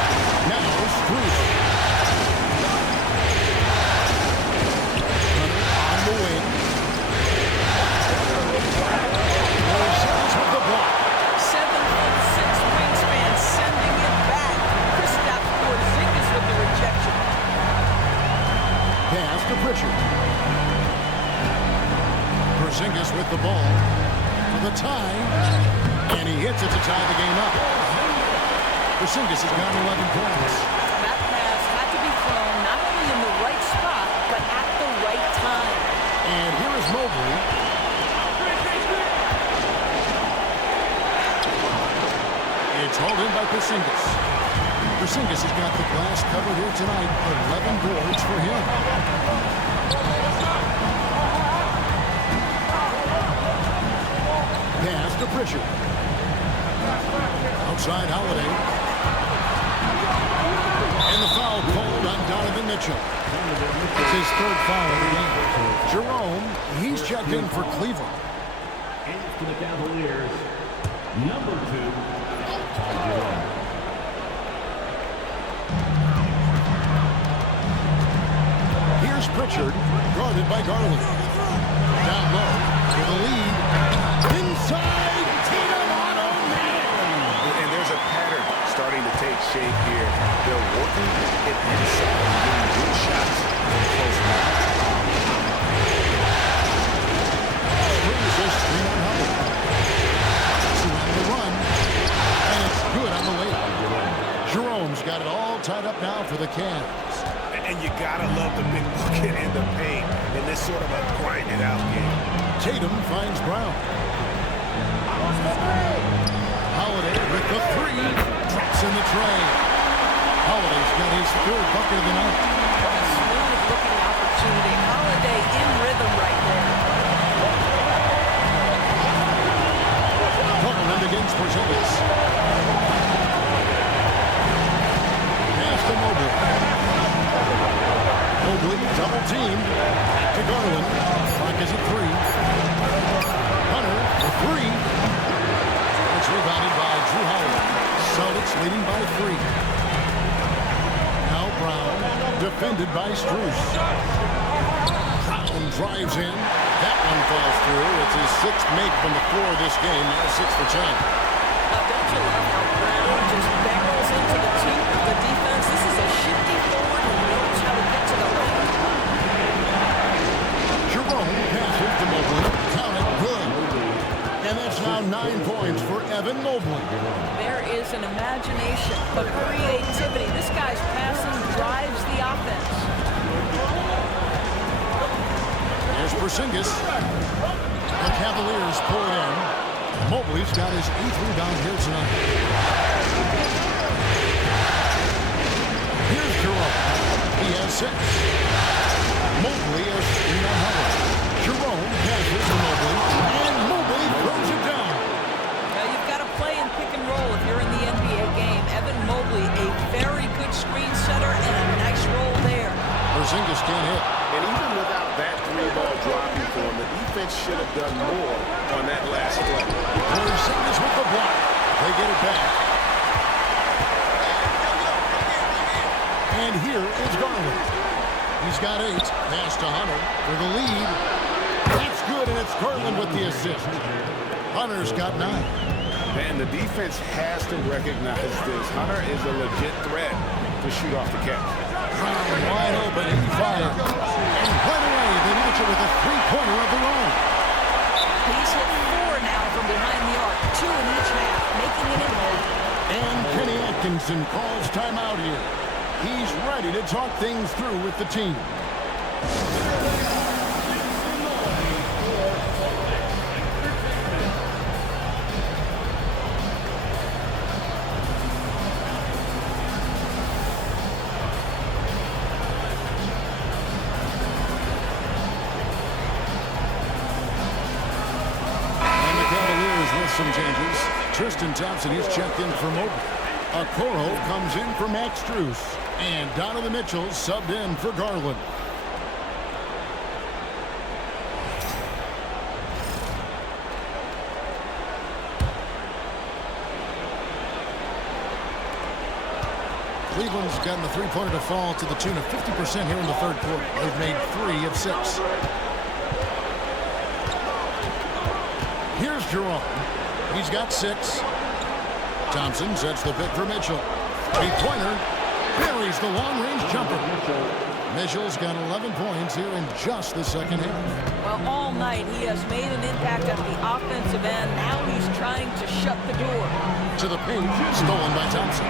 Now Strus. Hunter on the wing. Porzingis with the block. 7'6" wingspan, sending it back. Kristaps Porzingis with the rejection. Pass to Pritchard. with the ball for the tie. And he hits it to tie the game up. Porzingis has got 11 points. That pass had to be thrown not only in the right spot, but at the right time. And here is Mobley. It's hauled in by Porzingis. Porzingis has got the glass covered here tonight. 11 boards for him. Pass to Pritchard. Outside Holiday. And the foul called on Donovan Mitchell. It's his third foul of the game. Jerome, he's checked in for Cleveland. And for the Cavaliers, number 2, Ty Jerome. Here's Pritchard, guarded by Garland. Down low with a lead. Inside, Tatum automatic. And there's a pattern starting to take shape here. They're working it inside and getting good shots in close matches. Brings this screen on Hubbard. So on the run, and it's good on the way. Jerome's got it all tied up now for the Cavs. And you gotta love the big bucket and the paint in this sort of a grinded-out game. Tatum finds Brown. Holiday with the three. Drops in the tray. Holiday's got his third bucket of the night. Smooth-looking opportunity. Holiday in rhythm right there. Garland against Porzingis. Pass to Mobley. Mobley double team. To Garland. Clock is at 3. Hunter for 3. It's rebounded by Drew Holiday. Celtics leading by 3. Now Brown, defended by Strus. Brown drives in. That one falls through. It's his 6th make from the floor this game. Now 6 for 10. Don't you love how Brown just barrels into the teeth of the defense? This is a shifty forward who knows how to get to the rim. Jerome passes to Mobley. Count it, good. And that's now 9 points for Evan Mobley. There is an imagination, a creativity. This guy's passing drives the offense. Here's Porzingis. The Cavaliers pull it in. Mobley's got his 8th rebound here tonight. Here's Jerome. He has 6. Mobley has 3 on Hubbard. Jerome passes to Mobley. And Mobley throws it down. Now you've got to play in pick and roll if you're in the NBA game. Evan Mobley, a very good screen setter and a nice roll there. Porzingis can't hit. And even without that 3-ball dropping for him, the defense should have done more on that last play. Porzingis with the block. They get it back. And here is Garland. He's got 8. Pass to Hunter for the lead. That's good, and it's Garland with the assist. Hunter's got 9. And the defense has to recognize this. Hunter is a legit threat to shoot off the catch. Brown wide open, he fires. And right away, they match it with a 3-pointer of their own. He's hit 4 now from behind the arc, 2 in each half, making it in late. And Kenny Atkinson calls timeout here. He's ready to talk things through with the team. Some changes. Tristan Thompson is checked in for Mobley. Okoro comes in for Max Strus. And Donovan Mitchell subbed in for Garland. Cleveland's gotten the three-pointer to fall to the tune of 50% here in the third quarter. They've made 3 of 6. Here's Jerome. He's got 6. Thompson sets the pick for Mitchell. 3-pointer. Buries the long-range jumper. Mitchell's got 11 points here in just the second half. Well, all night he has made an impact at the offensive end. Now he's trying to shut the door. To the paint, stolen by Thompson.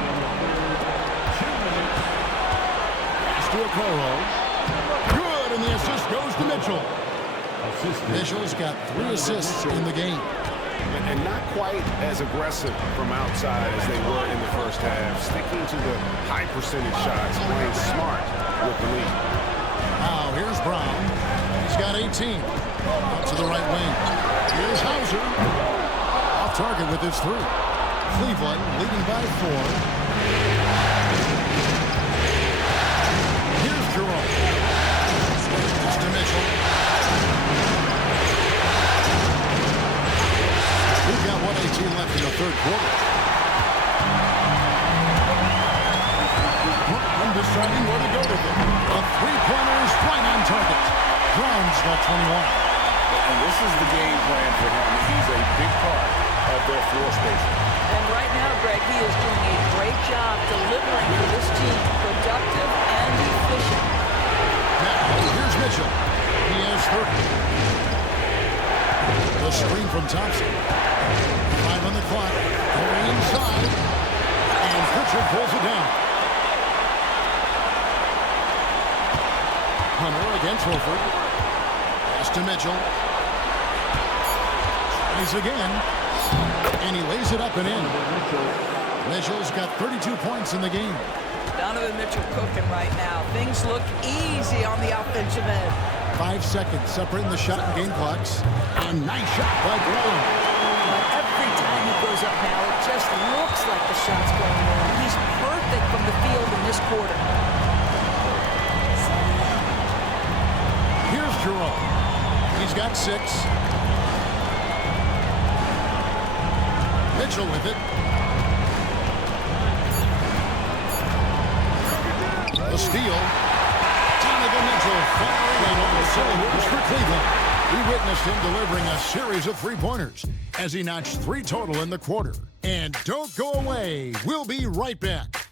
Pass to Okoro. Good, and the assist goes to Mitchell. Mitchell's got 3 assists in the game. And not quite as aggressive from outside as they were in the first half. Sticking to the high percentage shots, playing smart with the lead. Now, here's Brown. He's got 18. Up to the right wing. Here's Hauser. Off target with his 3. Cleveland leading by 4. Here's Jerome. It's to Mitchell. We've got 1:18 left in the third quarter. Undeciding where to go with it. A 3-pointer is right on target. Brown's got 21. And this is the game plan for him. He's a big part of their floor spacing. And right now, Greg, he is doing a great job delivering for this team, productive and efficient. Now, here's Mitchell. He has 30. The screen from Thompson. 5 on the clock. Going inside. And Pritchard pulls it down. Hunter against Horford. Pass to Mitchell. Tries again. And he lays it up and in. Mitchell's got 32 points in the game. Donovan Mitchell cooking right now. Things look easy on the offensive end. 5 seconds separating the shot and game clocks. And nice shot by Brown. Every time he goes up now, it just looks like the shot's going in. He's perfect from the field in this quarter. Here's Jerome. He's got 6. Mitchell with it. The steal. Donovan Mitchell firing on all cylinders for Cleveland. We witnessed him delivering a series of 3-pointers as he notched 3 total in the quarter. And don't go away. We'll be right back.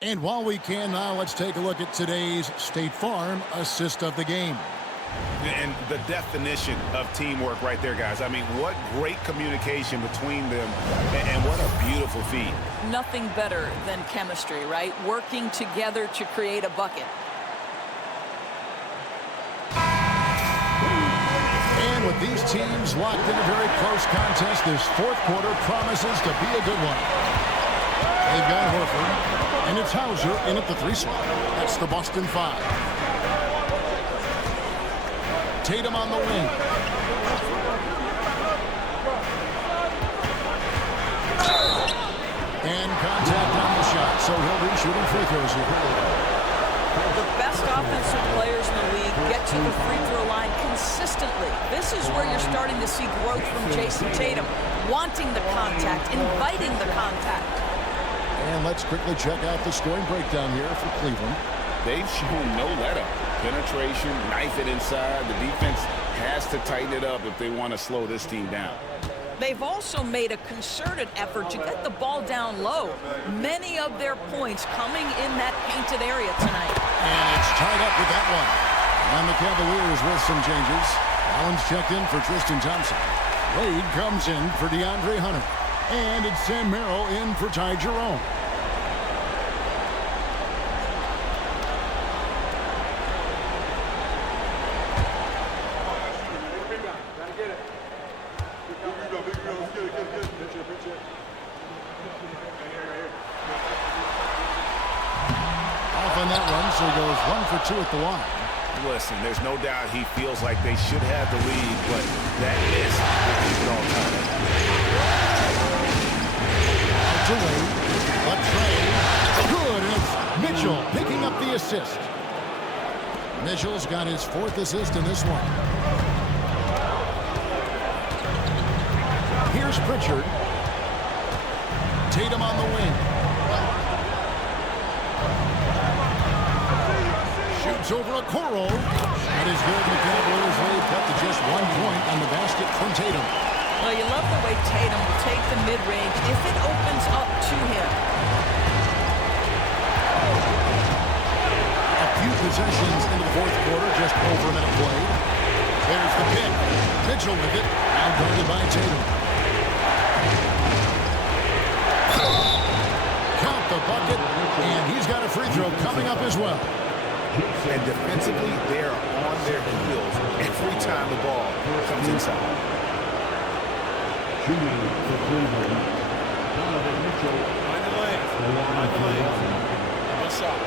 And while we can now, let's take a look at today's State Farm assist of the game. And the definition of teamwork right there, guys. I mean, what great communication between them, and what a beautiful feed. Nothing better than chemistry, right? Working together to create a bucket. And with these teams locked in a very close contest, this fourth quarter promises to be a good one. They've got Horford, and it's Hauser in at the 3 slot. That's the Boston 5. Tatum on the wing. And contact on the shot, so he'll be shooting free throws here. The best offensive players in the league get to the free throw line consistently. This is where you're starting to see growth from Jason Tatum, wanting the contact, inviting the contact. And let's quickly check out the scoring breakdown here for Cleveland. They've shown no let-up. Penetration, knife it inside. The defense has to tighten it up if they want to slow this team down. They've also made a concerted effort to get the ball down low. Many of their points coming in that painted area tonight. And it's tied up with that one. And the Cavaliers with some changes. Allen's checked in for Tristan Thompson. Wade comes in for DeAndre Hunter. And it's Sam Merrill in for Ty Jerome. On that run, so he goes 1 for 2 at the line. Listen, there's no doubt he feels like they should have the lead, but that miss will keep it all tied. Good, and it's Mitchell picking up the assist. Mitchell's got his 4th assist in this one. Here's Pritchard. Tatum on the wing. Shoots over Okoro. That is good. The Cavaliers lead cut to just 1 point on the basket from Tatum. Well, you love the way Tatum will take the mid-range if it opens up to him. A few possessions into the fourth quarter, just over a minute played. There's the pick. Mitchell with it. Now guarded by Tatum. Count the bucket, and he's got a free throw coming up as well. And defensively, they are on their heels every time the ball comes inside. Shooting for Cleveland, Donovan Mitchell. Find the lane. Find the lane. One shot.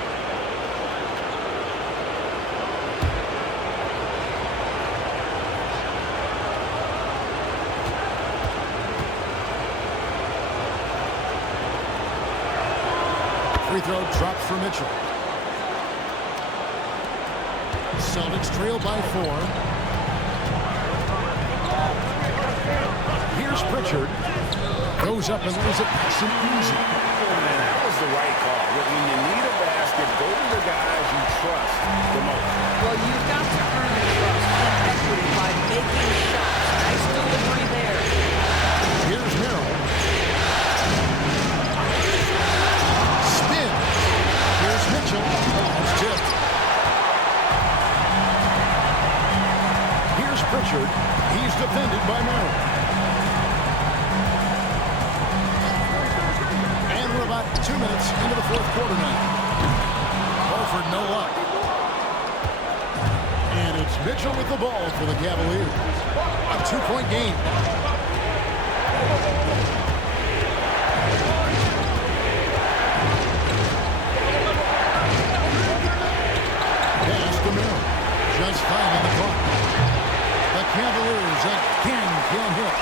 Free throw drops for Mitchell. Celtics trail by 4. Here's Pritchard. Goes up and lays it past him easy. That was the right call. When you need a basket, go to the guys you trust the most. Well, you've got to earn the trust and equity by making shots. Nice delivery there. Here's Merrill. Spin. Here's Mitchell. It's tipped. Here's Pritchard. He's defended by Merrill. And we're about 2 minutes into the fourth quarter now. Horford no luck. And it's Mitchell with the ball for the Cavaliers. A 2-point game. Pass to Merrill. Just 5 on the clock. The Cavaliers again can't hit.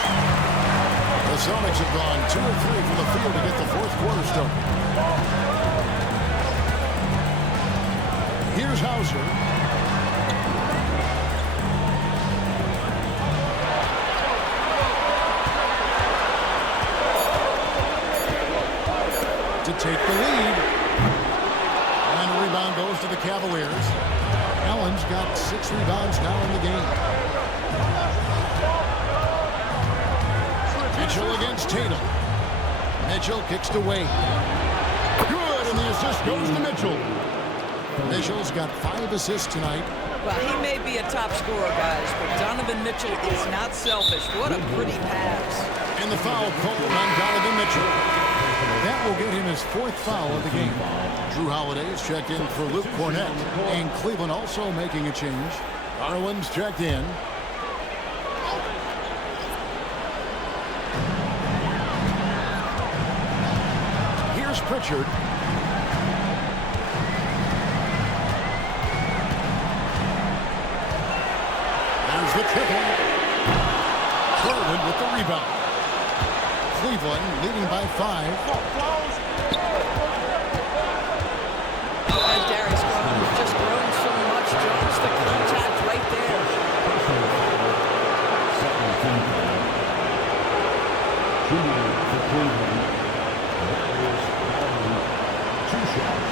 The Celtics have gone 2 of 3 from the field to get the fourth quarter started. Here's Hauser. To take the lead. And the rebound goes to the Cavaliers. Allen's got 6 rebounds now in the game. Mitchell against Tatum. Mitchell kicks away. Good, and the assist goes to Mitchell. Mitchell's got 5 assists tonight. Well, he may be a top scorer, guys, but Donovan Mitchell is not selfish. What a pretty pass. And the foul called on Donovan Mitchell. That will get him his 4th foul of the game. Drew Holiday's checked in for Luke Cornett. And Cleveland also making a change. Garland's checked in. Here's Pritchard. There's the triple. Garland with the rebound. Cleveland leading by 5. And Darius Garland has just grown so much. Jones, the contact right there. Shooting for Cleveland, that is Garland, 2 shots.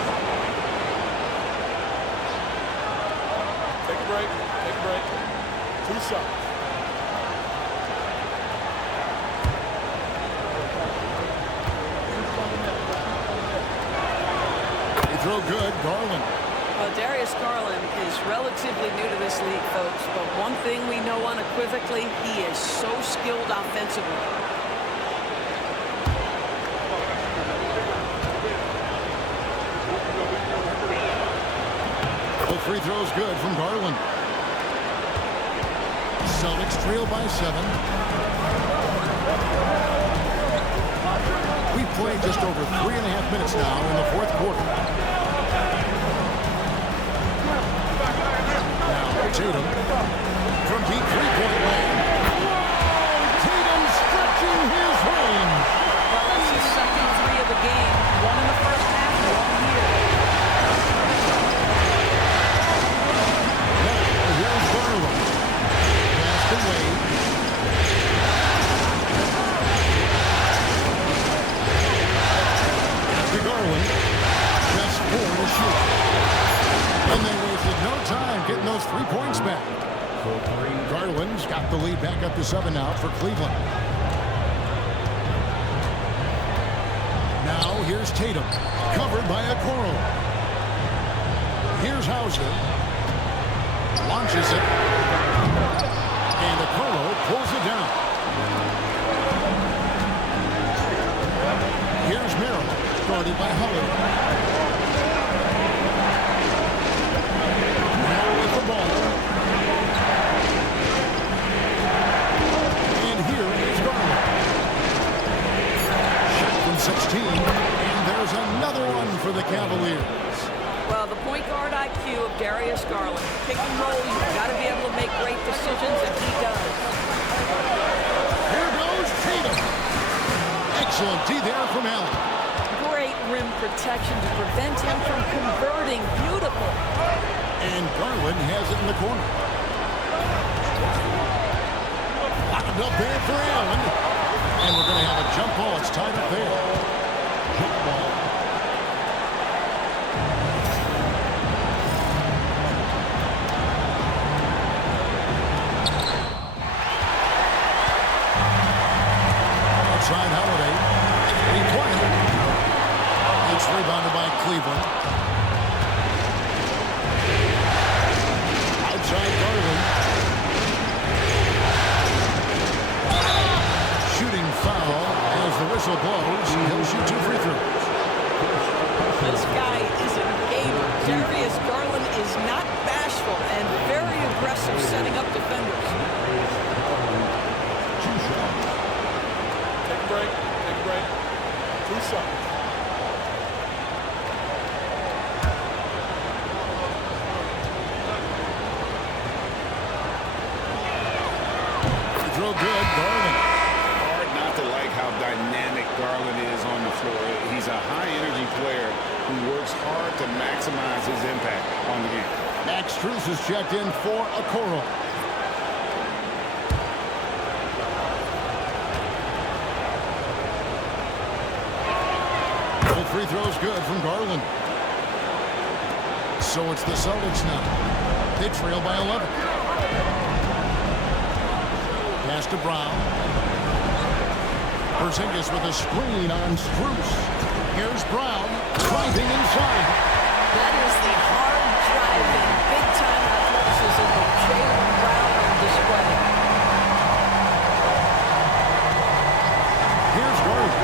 Take a break. Take a break. 2 shots. Throw good, Garland. Well, Darius Garland is relatively new to this league, folks, but one thing we know unequivocally, he is so skilled offensively. Both free throws good from Garland. Celtics trail by 7. We played just over 3.5 minutes now in the fourth quarter. Tatum from deep three-point land. Tatum stretching his range. Well, that's his second 3 of the game. 1 in the first half, 1 here. Now, here's Garland. Passed away. To Garland. Just 4 to shoot. And they wasted no time getting those those 3 points back. Garland's got the lead back up to 7 now for Cleveland. Now here's Tatum, covered by Okoro. Here's Hauser. Launches it. And Okoro pulls it down. Here's Merrill, guarded by Holiday. Now with the ball. And here is Garland. Shot from 16. And there's another one for the Cavaliers. Well, the point guard IQ of Darius Garland. Pick and roll, you've got to be able to make great decisions, and he does. Here goes Tatum. Excellent D there from Allen. Great rim protection to prevent him from converting. Beautiful. And Garland has it in the corner. Locked up there for Allen. And we're going to have a jump ball. It's tied up there. Jump ball. Outside Holiday. He played. It's rebounded by Cleveland. Outside Garland. Shooting foul as the whistle blows. He'll shoot 2 free throws. This guy is a gamer. Darius Garland is not bashful and very aggressive setting up defenders. Take a break. Take a break. 2 shots. Throw good, Garland. Hard not to like how dynamic Garland is on the floor. He's a high-energy player who works hard to maximize his impact on the game. Max Strus is checked in for Okoro. The free throw's good from Garland. So it's the Celtics now. They trail by 11. Pass to Brown. Porzingis with a screen on Strus. Here's Brown driving inside. That is the hard-driving, big-time athleticism of Jaylen Brown on display. Here's Garland.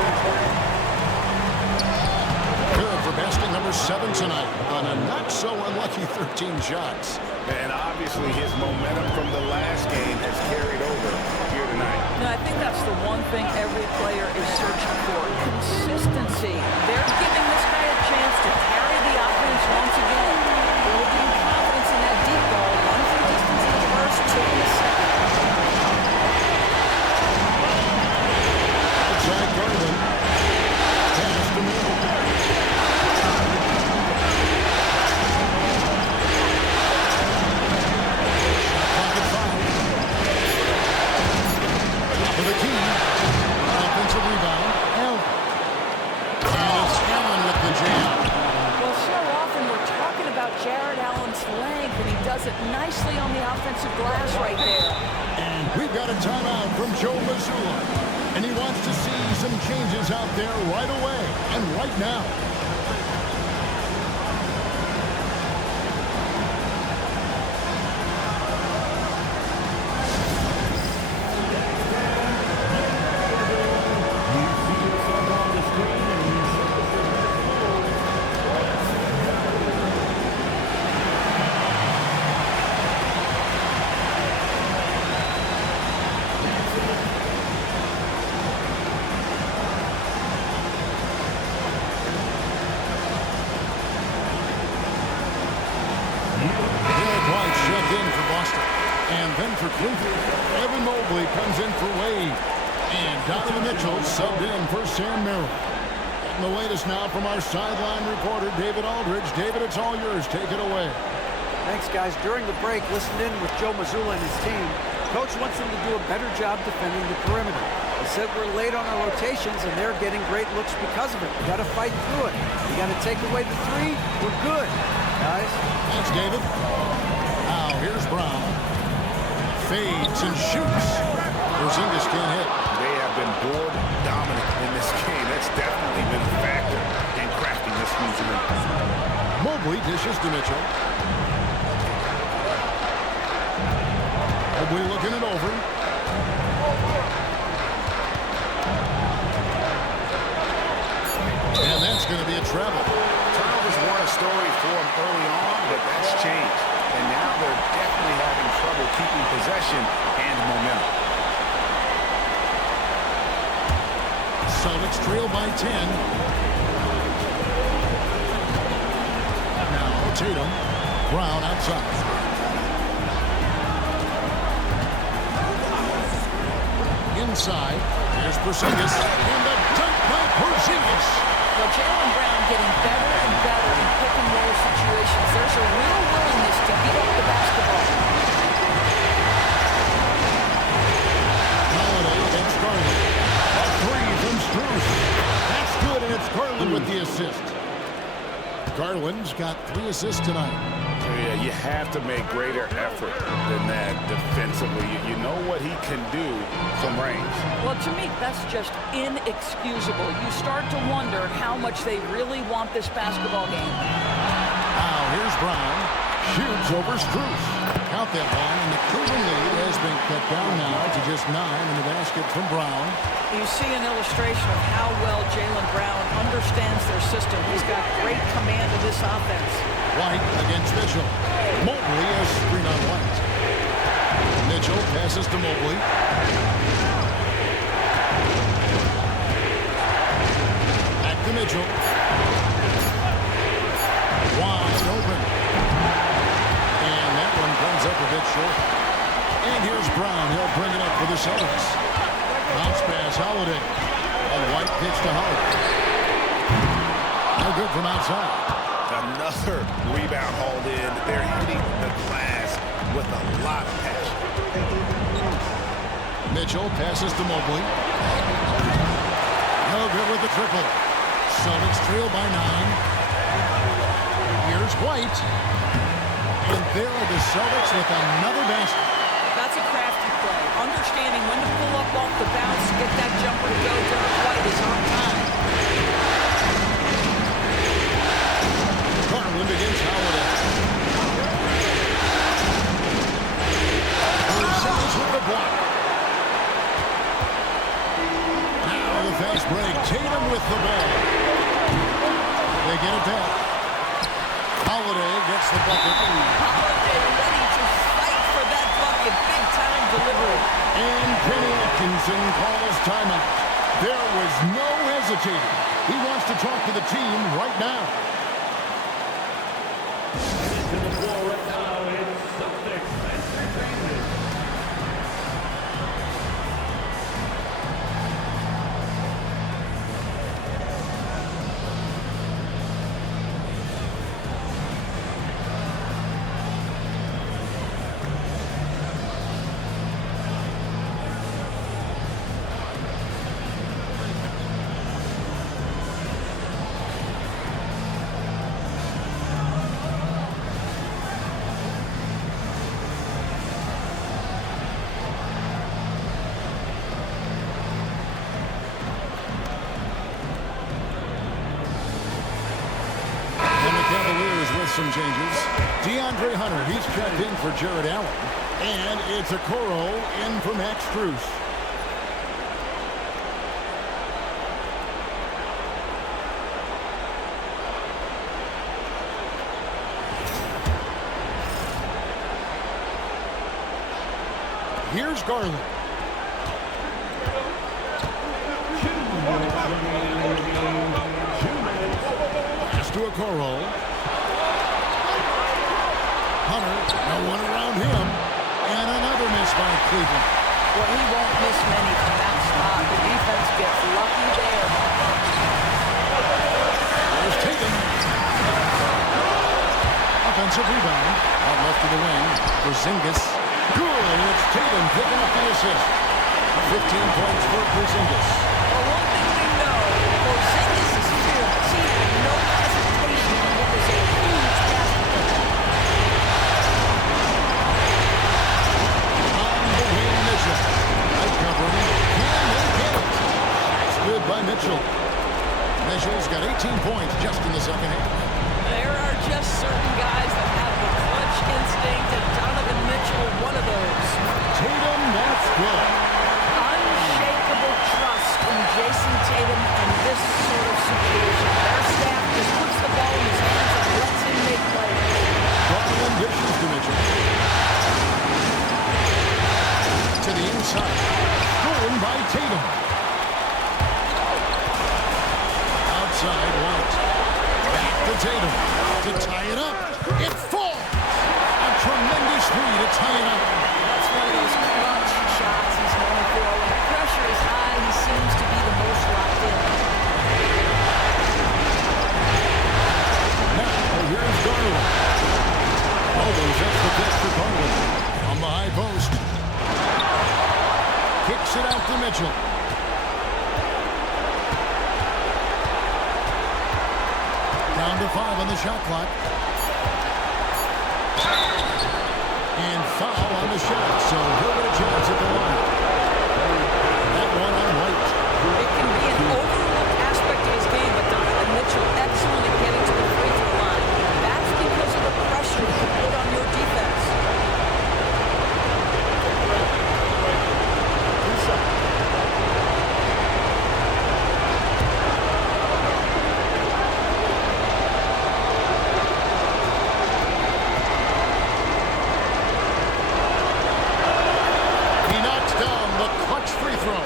Good for basket number 7 tonight on a not-so-unlucky 13 shots. And obviously his momentum from the last game has carried over here tonight. No, I think that's the one thing every player is searching for. Consistency. They're giving this guy a chance to carry the offense once again. Building confidence in that deep ball. One for distance in the first, 2 in the second. Outside Garland. Pass to Middle. For the key. Offensive rebound. Allen. And it's Allen with the jam. Well, so often we're talking about Jared Allen's length, and he does it nicely on the offensive glass right there. And we've got a timeout from Joe Mazzulla. And he wants to see some changes out there right away and right now. For Cleveland, Evan Mobley comes in for Wade. And Donovan Mitchell subbed in for Sam Merrill. And the latest now from our sideline reporter, David Aldridge. David, it's all yours. Take it away. Thanks, guys. During the break, listened in with Joe Mazzulla and his team. Coach wants them to do a better job defending the perimeter. He said we're late on our rotations, and they're getting great looks because of it. We got to fight through it. We got to take away the 3. We're good, guys. Thanks, David. Now, here's Brown. Fades and shoots. Porzingis can't hit. They have been board dominant in this game. That's definitely been a factor in crafting this huge lead. Mobley dishes to Mitchell. Mobley looking it over. And that's going to be a travel. Turnovers weren't a story for them early on, but that's changed. And now they're definitely having trouble keeping possession and momentum. Celtics trail by 10. Now Tatum. Brown outside. Inside. There's Porzingis. And the dunk by Porzingis. Well, Jaylen Brown getting better and better in pick-and-roll situations. There's a real willingness to give up the basketball. Holiday against Garland. A three from Strus. That's good, and it's Garland with the assist. Garland's got 3 assists tonight. Yeah, you have to make greater effort than that defensively. You know what he can do from range. Well, to me, that's just inexcusable. You start to wonder how much they really want this basketball game. Now, here's Brown. Shoots over Strus. Count that one, and the Cleveland lead has been cut down now to just 9 in the basket from Brown. You see an illustration of how well Jaylen Brown understands their system. He's got great command of this offense. White against Mitchell. Mobley has screen on White. Mitchell passes to Mobley. Back to Mitchell. Wide open. And that one comes up a bit short. And here's Brown. He'll bring it up for the Celtics. Bounce pass, Holiday. A White pitch to Holiday. No good from outside. Another rebound hauled in. They're hitting the glass with a lot of passion. Mitchell passes to Mobley. No good with the triple. Celtics trail by 9. Here's White. And there are the Celtics with another basket. That's a crafty play. Understanding when to pull up off the bounce, get that jumper to go. Derek White is on time. Garland against Holiday. Porzingis with the block. Now the fast break. Tatum with the ball. They get it back. Holiday gets the bucket. Holiday ready to fight for that bucket. Big time delivery. And Kenny Atkinson calls timeout. There was no hesitating. He wants to talk to the team right now. To the floor right now, it's Celtics Entertainment. Cavaliers with some changes. DeAndre Hunter, he's checked in for Jared Allen. And it's a Okoro in for Max Strus. Here's Garland. Pass to Okoro. Hunter, no one around him. And another miss by Cleveland. Well, he won't miss many from that spot. The defense gets lucky there. There's Tatum. Offensive rebound. Out left of the wing. Porzingis. Good. It's Tatum picking up the assist. 15 points for Porzingis. Well, one thing we know, Porzingis is here. He had no hesitation. It was a huge basket. Garland dishes to Mitchell. To the inside. Stolen by Tatum. Outside White. Back to Tatum. To tie it up. It falls. A tremendous three to tie it up. That's one of those clutch shots he's known for. When the pressure is high, he seems to be the most locked in. Now, here's Garland. Almost sets the pitch for Garland. On the high post. Kicks it out to Mitchell. Down to 5 on the shot clock. And foul on the shot, so he'll get a chance at the line. That one on White. It can be an overlooked aspect of his game, but Donovan Mitchell excellent at getting to the free throw line. That's because of the pressure you put on your defense. He knocks down the clutch free throw.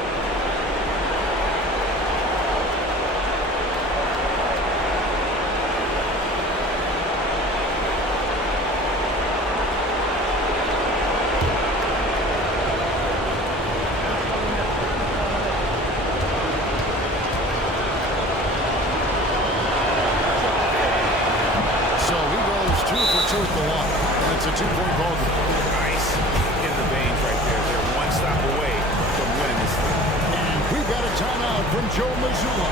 So he goes 2 for 2 at the line. And it's a 2-point ball game. Nice in the veins right there. They're one stop away from winning this thing. And we've got a timeout from Joe Mazzulla.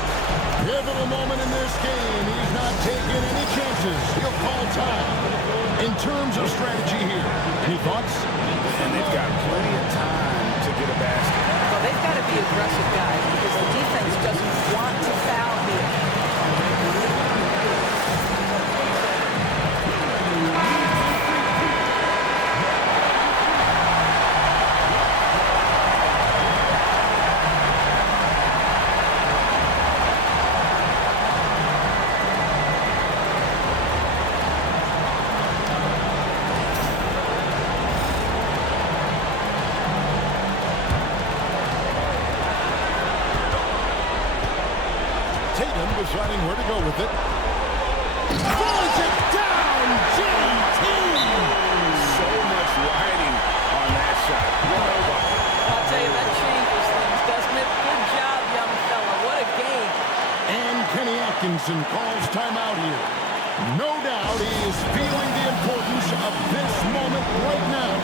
Pivotal moment in this game. He's not taking any chances. He'll call time. In terms of strategy here, any thoughts? And they've got plenty of time to get a basket. Well, they've got to be aggressive, guys, because the defense doesn't want to foul here. Tatum deciding where to go with it. Throws it down, JT! So much riding on that shot. What a bucket. I'll tell you, that changes things, doesn't it? Good job, young fella. What a game. And Kenny Atkinson calls timeout here. No doubt he is feeling the importance of this moment right now.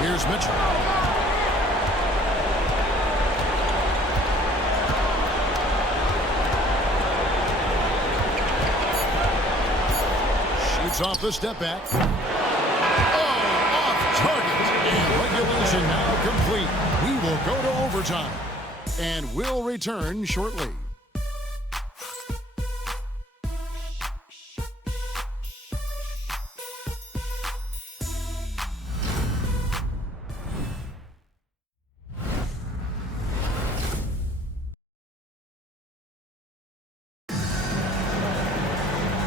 Here's Mitchell. Shoots off the step back. Oh, off target. And regulation now complete. We will go to overtime. And we'll return shortly.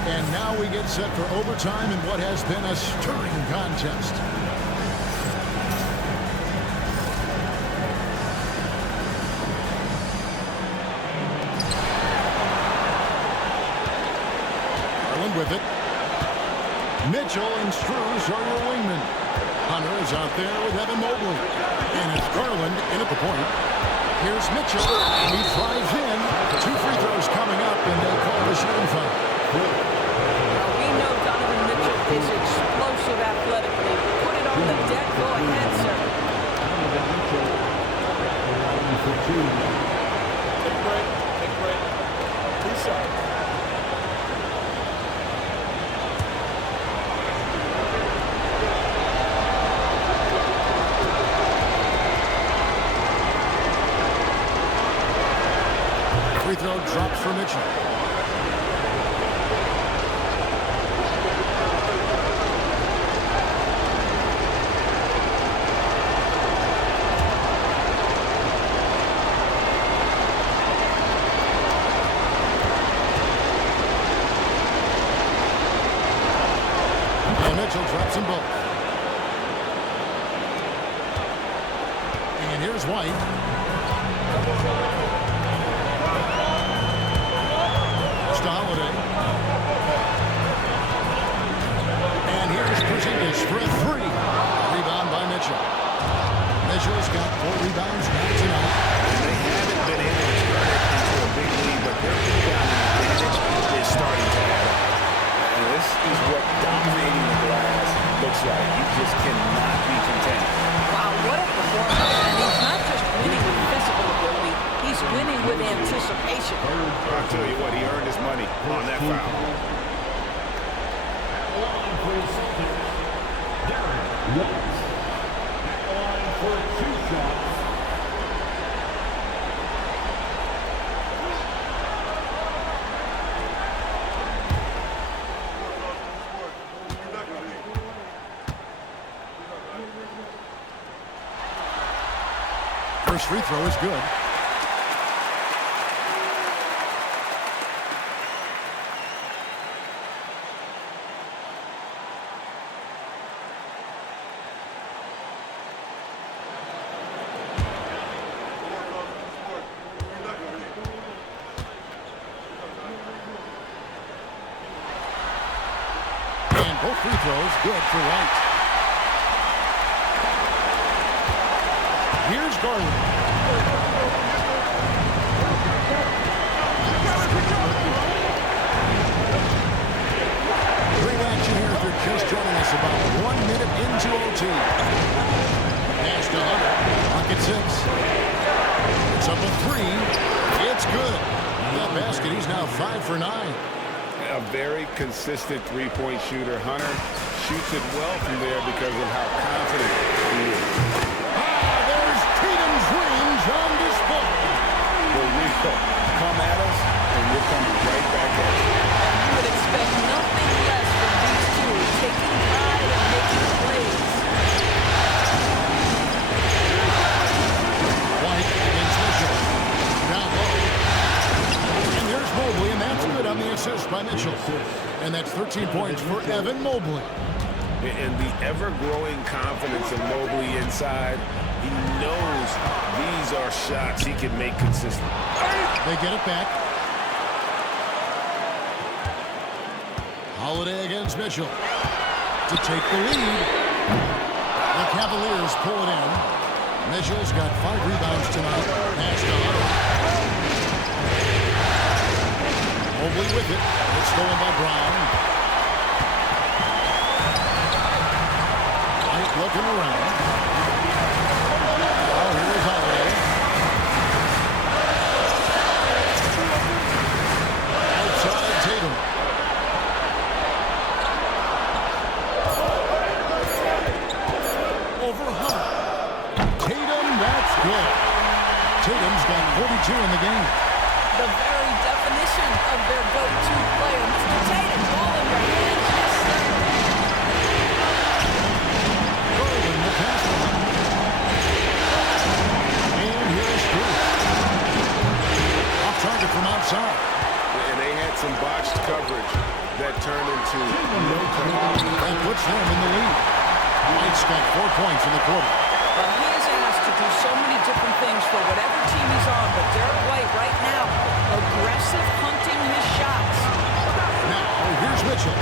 And now we get set for overtime in what has been a stirring contest. Garland with it. Mitchell and Struz are your wingmen. Hunter is out there with Evan Mobley. And it's Garland in at the point. Here's Mitchell. He drives in. 2 free throws coming up, and they call the shooting foul. Now, we know Donovan Mitchell is explosive athletically. Put it on the deck. Go ahead, sir. Take a break. Take a break. 2 shots. drops for Mitchell. And Mitchell drops them both. And here's White. To Holiday. And here's Porzingis for a three. Rebound by Mitchell. Mitchell's got 4 rebounds now tonight. They haven't been able to turn it into a big lead, but their rebounding advantage is starting to add up. And this is what dominating the glass looks like. You just cannot be content. Wow, what a performance. And he's not just winning with physical ability, he's winning with anticipation. I'll tell you what, he earned his money on that foul. Line for the Celtics, Derek White. At the line for 2 shots. First free throw is good. And both free throws good for White. Here's Garland. Great action here if you're just joining us. About 1 minute into OT. Pass to Hunter. Clock at 6. It's up a 3. It's good. That basket, he's now 5 for 9. A very consistent three-point shooter. Hunter shoots it well from there because of how confident he is. There's Tatum's range on display. The real come at us, and we're coming right back at you. You would expect nothing less from these two, taking pride and making plays. White against Mitchell. Down low. And there's Mobley, and that's good on the assist by Mitchell. And that's 13 points for Evan Mobley. And the ever-growing confidence of Mobley inside, he knows these are shots he can make consistent. They get it back. Holiday against Mitchell to take the lead. The Cavaliers pull it in. Mitchell's got 5 rebounds tonight. Pass to Hunter. Mobley with it. It's stolen by Brown. White looking around. Oh, here's Holiday. Outside Tatum. Over Hunter. Tatum, that's good. Tatum's got 42 in the game. The very definition of their go-to player. Mr. Tatum, ball in your hands. Yes, sir. Garland, the pass line. And here's Bruce. Off target from outside. And they had some botched coverage that turned into no coverage. That puts them in the lead. White's got 4 points in the quarter. Well, he is asked to do so many different things for whatever team he's on, but Derek White right now, aggressive hunting his shots. Now, here's Mitchell.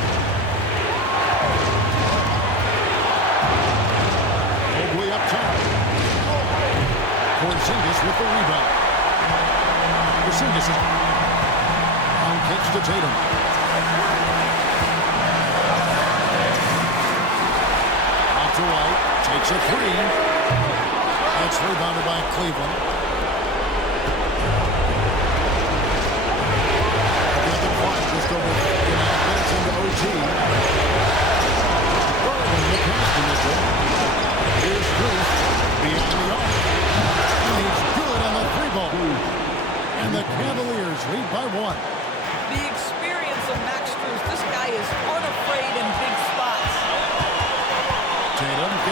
Mobley up top. Porzingis with the rebound. Porzingis is on pitch to Tatum. Out to White. Takes a 3. That's rebounded by Cleveland. Got the clock just over 9 minutes into OT. Garland the pass to Mitchell. Here's Bruce beyond the arc. And he's good on the 3-ball. And the Cavaliers lead by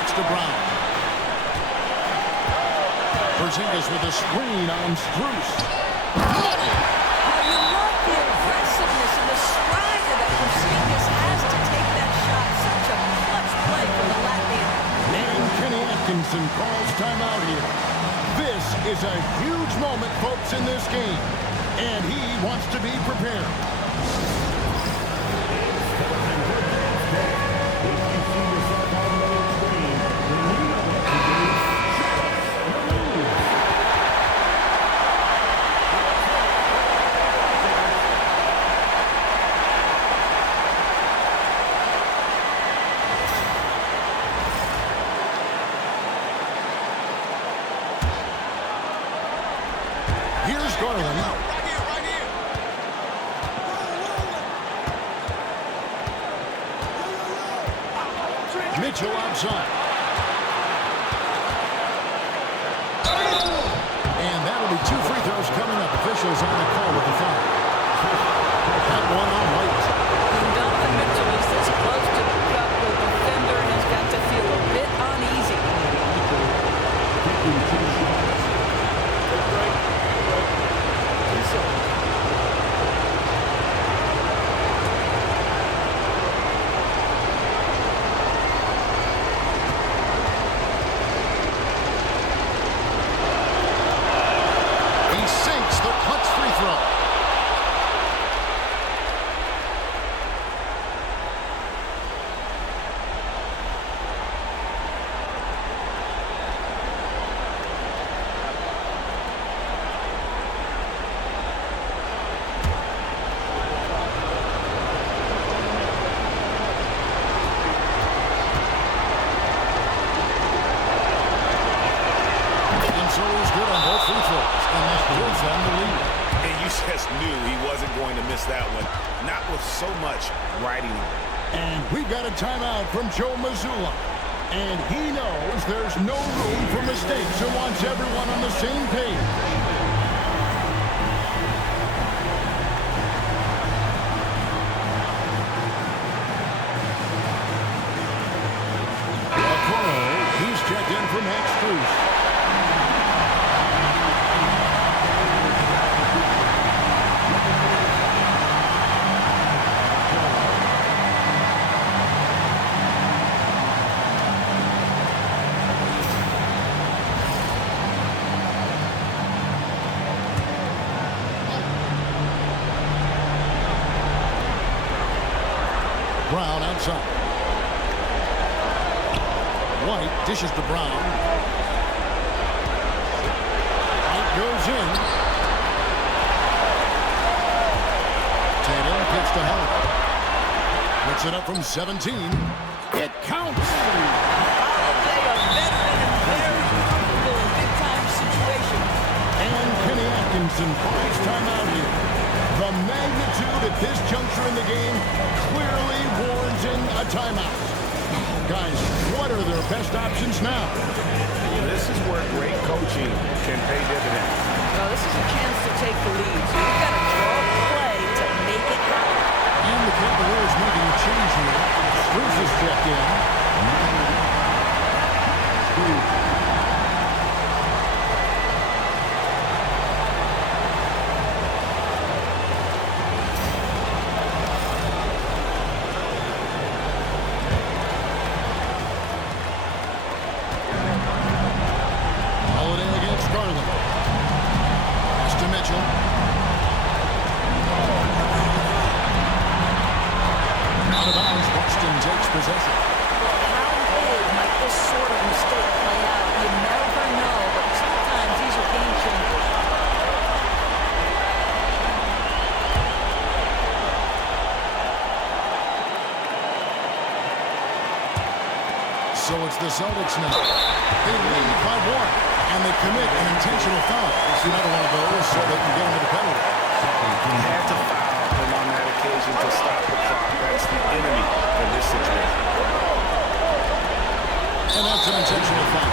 Kicks to Brown. Porzingis with a screen on Strus. Money! You love the aggressiveness and the strider that Porzingis has to take that shot. Such a clutch play for the Latvian. And Kenny Atkinson calls timeout here. This is a huge moment, folks, in this game. And he wants to be prepared. Here's Garland. Mitchell outside. And that'll be 2 free throws coming up. Officials on the call with the foul. That one on White. When Donovan Mitchell is this close to the cup, the defender has got to feel a bit uneasy. He sinks the clutch free throw. And so he's good on both free throws, and that gives them the lead. And you just knew he wasn't going to miss that one. Not with so much riding on it. And we've got a timeout from Joe Mazzulla. And he knows there's no room for mistakes and wants everyone on the same page. Okoro, he's checked in for Max Strus. Brown outside. White dishes to Brown. White goes in. Tatum kicks to Howard. Puts it up from 17. It counts. They are veteran and very comfortable in big-time situations. And Kenny Atkinson calls timeout here. The magnitude at this juncture in the game clearly warrants in a timeout. Guys, what are their best options now? This is where great coaching can pay dividends. Well, this is a chance to take the lead, so you've got to draw the play to make it happen. And the Cavaliers making a change here. Strus is checked in. Possession. How big might this sort of mistake play out? You never know, but sometimes these are game changers. So it's the Celtics now. They lead by 1, and they commit an intentional foul. It's another one of those so they can get into the penalty. He had to foul him on that occasion to stop the clock. That's the enemy in this situation. And that's an intentional foul.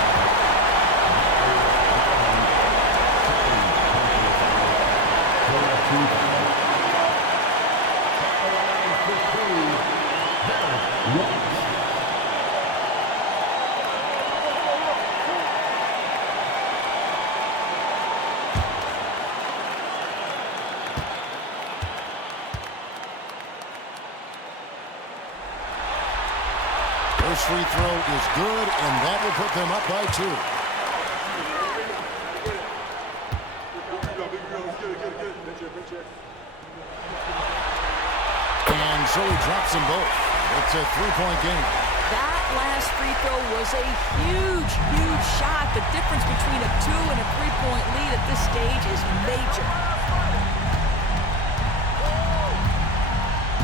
First free throw is good, and that will put them up by 2. And so he drops them both. It's a 3-point game. That last free throw was a huge, huge shot. The difference between a 2 and a 3-point lead at this stage is major.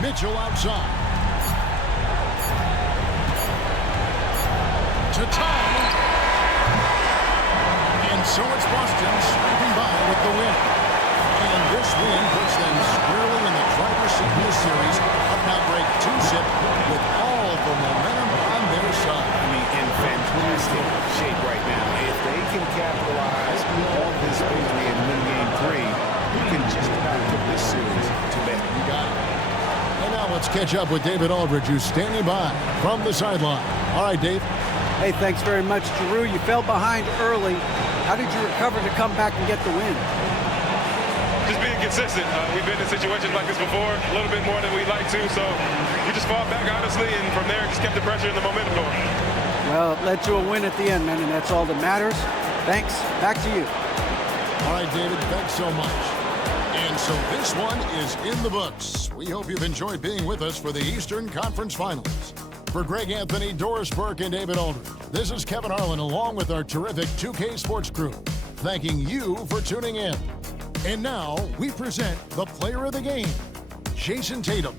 Mitchell outside. To tie. And so it's Boston sweeping by with the win. And this win puts them squarely in the driver's seat in the series. Up now break 2-zip with all the momentum on their side. I mean, in fantastic shape right now. If they can capitalize on this victory and win game 3, you can just about put this series to bed. You got it. And now let's catch up with David Aldridge, who's standing by from the sideline. All right, Dave. Hey, thanks very much, Drew. You fell behind early. How did you recover to come back and get the win? Just being consistent. We've been in situations like this before, a little bit more than we'd like to, so you just fall back, honestly, and from there just kept the pressure and the momentum going. Well, it led to a win at the end, man, and that's all that matters. Thanks. Back to you. All right, David, thanks so much. And so this one is in the books. We hope you've enjoyed being with us for the Eastern Conference Finals. For Greg Anthony, Doris Burke, and David Aldridge, this is Kevin Harlan along with our terrific 2K Sports crew, thanking you for tuning in. And now we present the player of the game, Jason Tatum.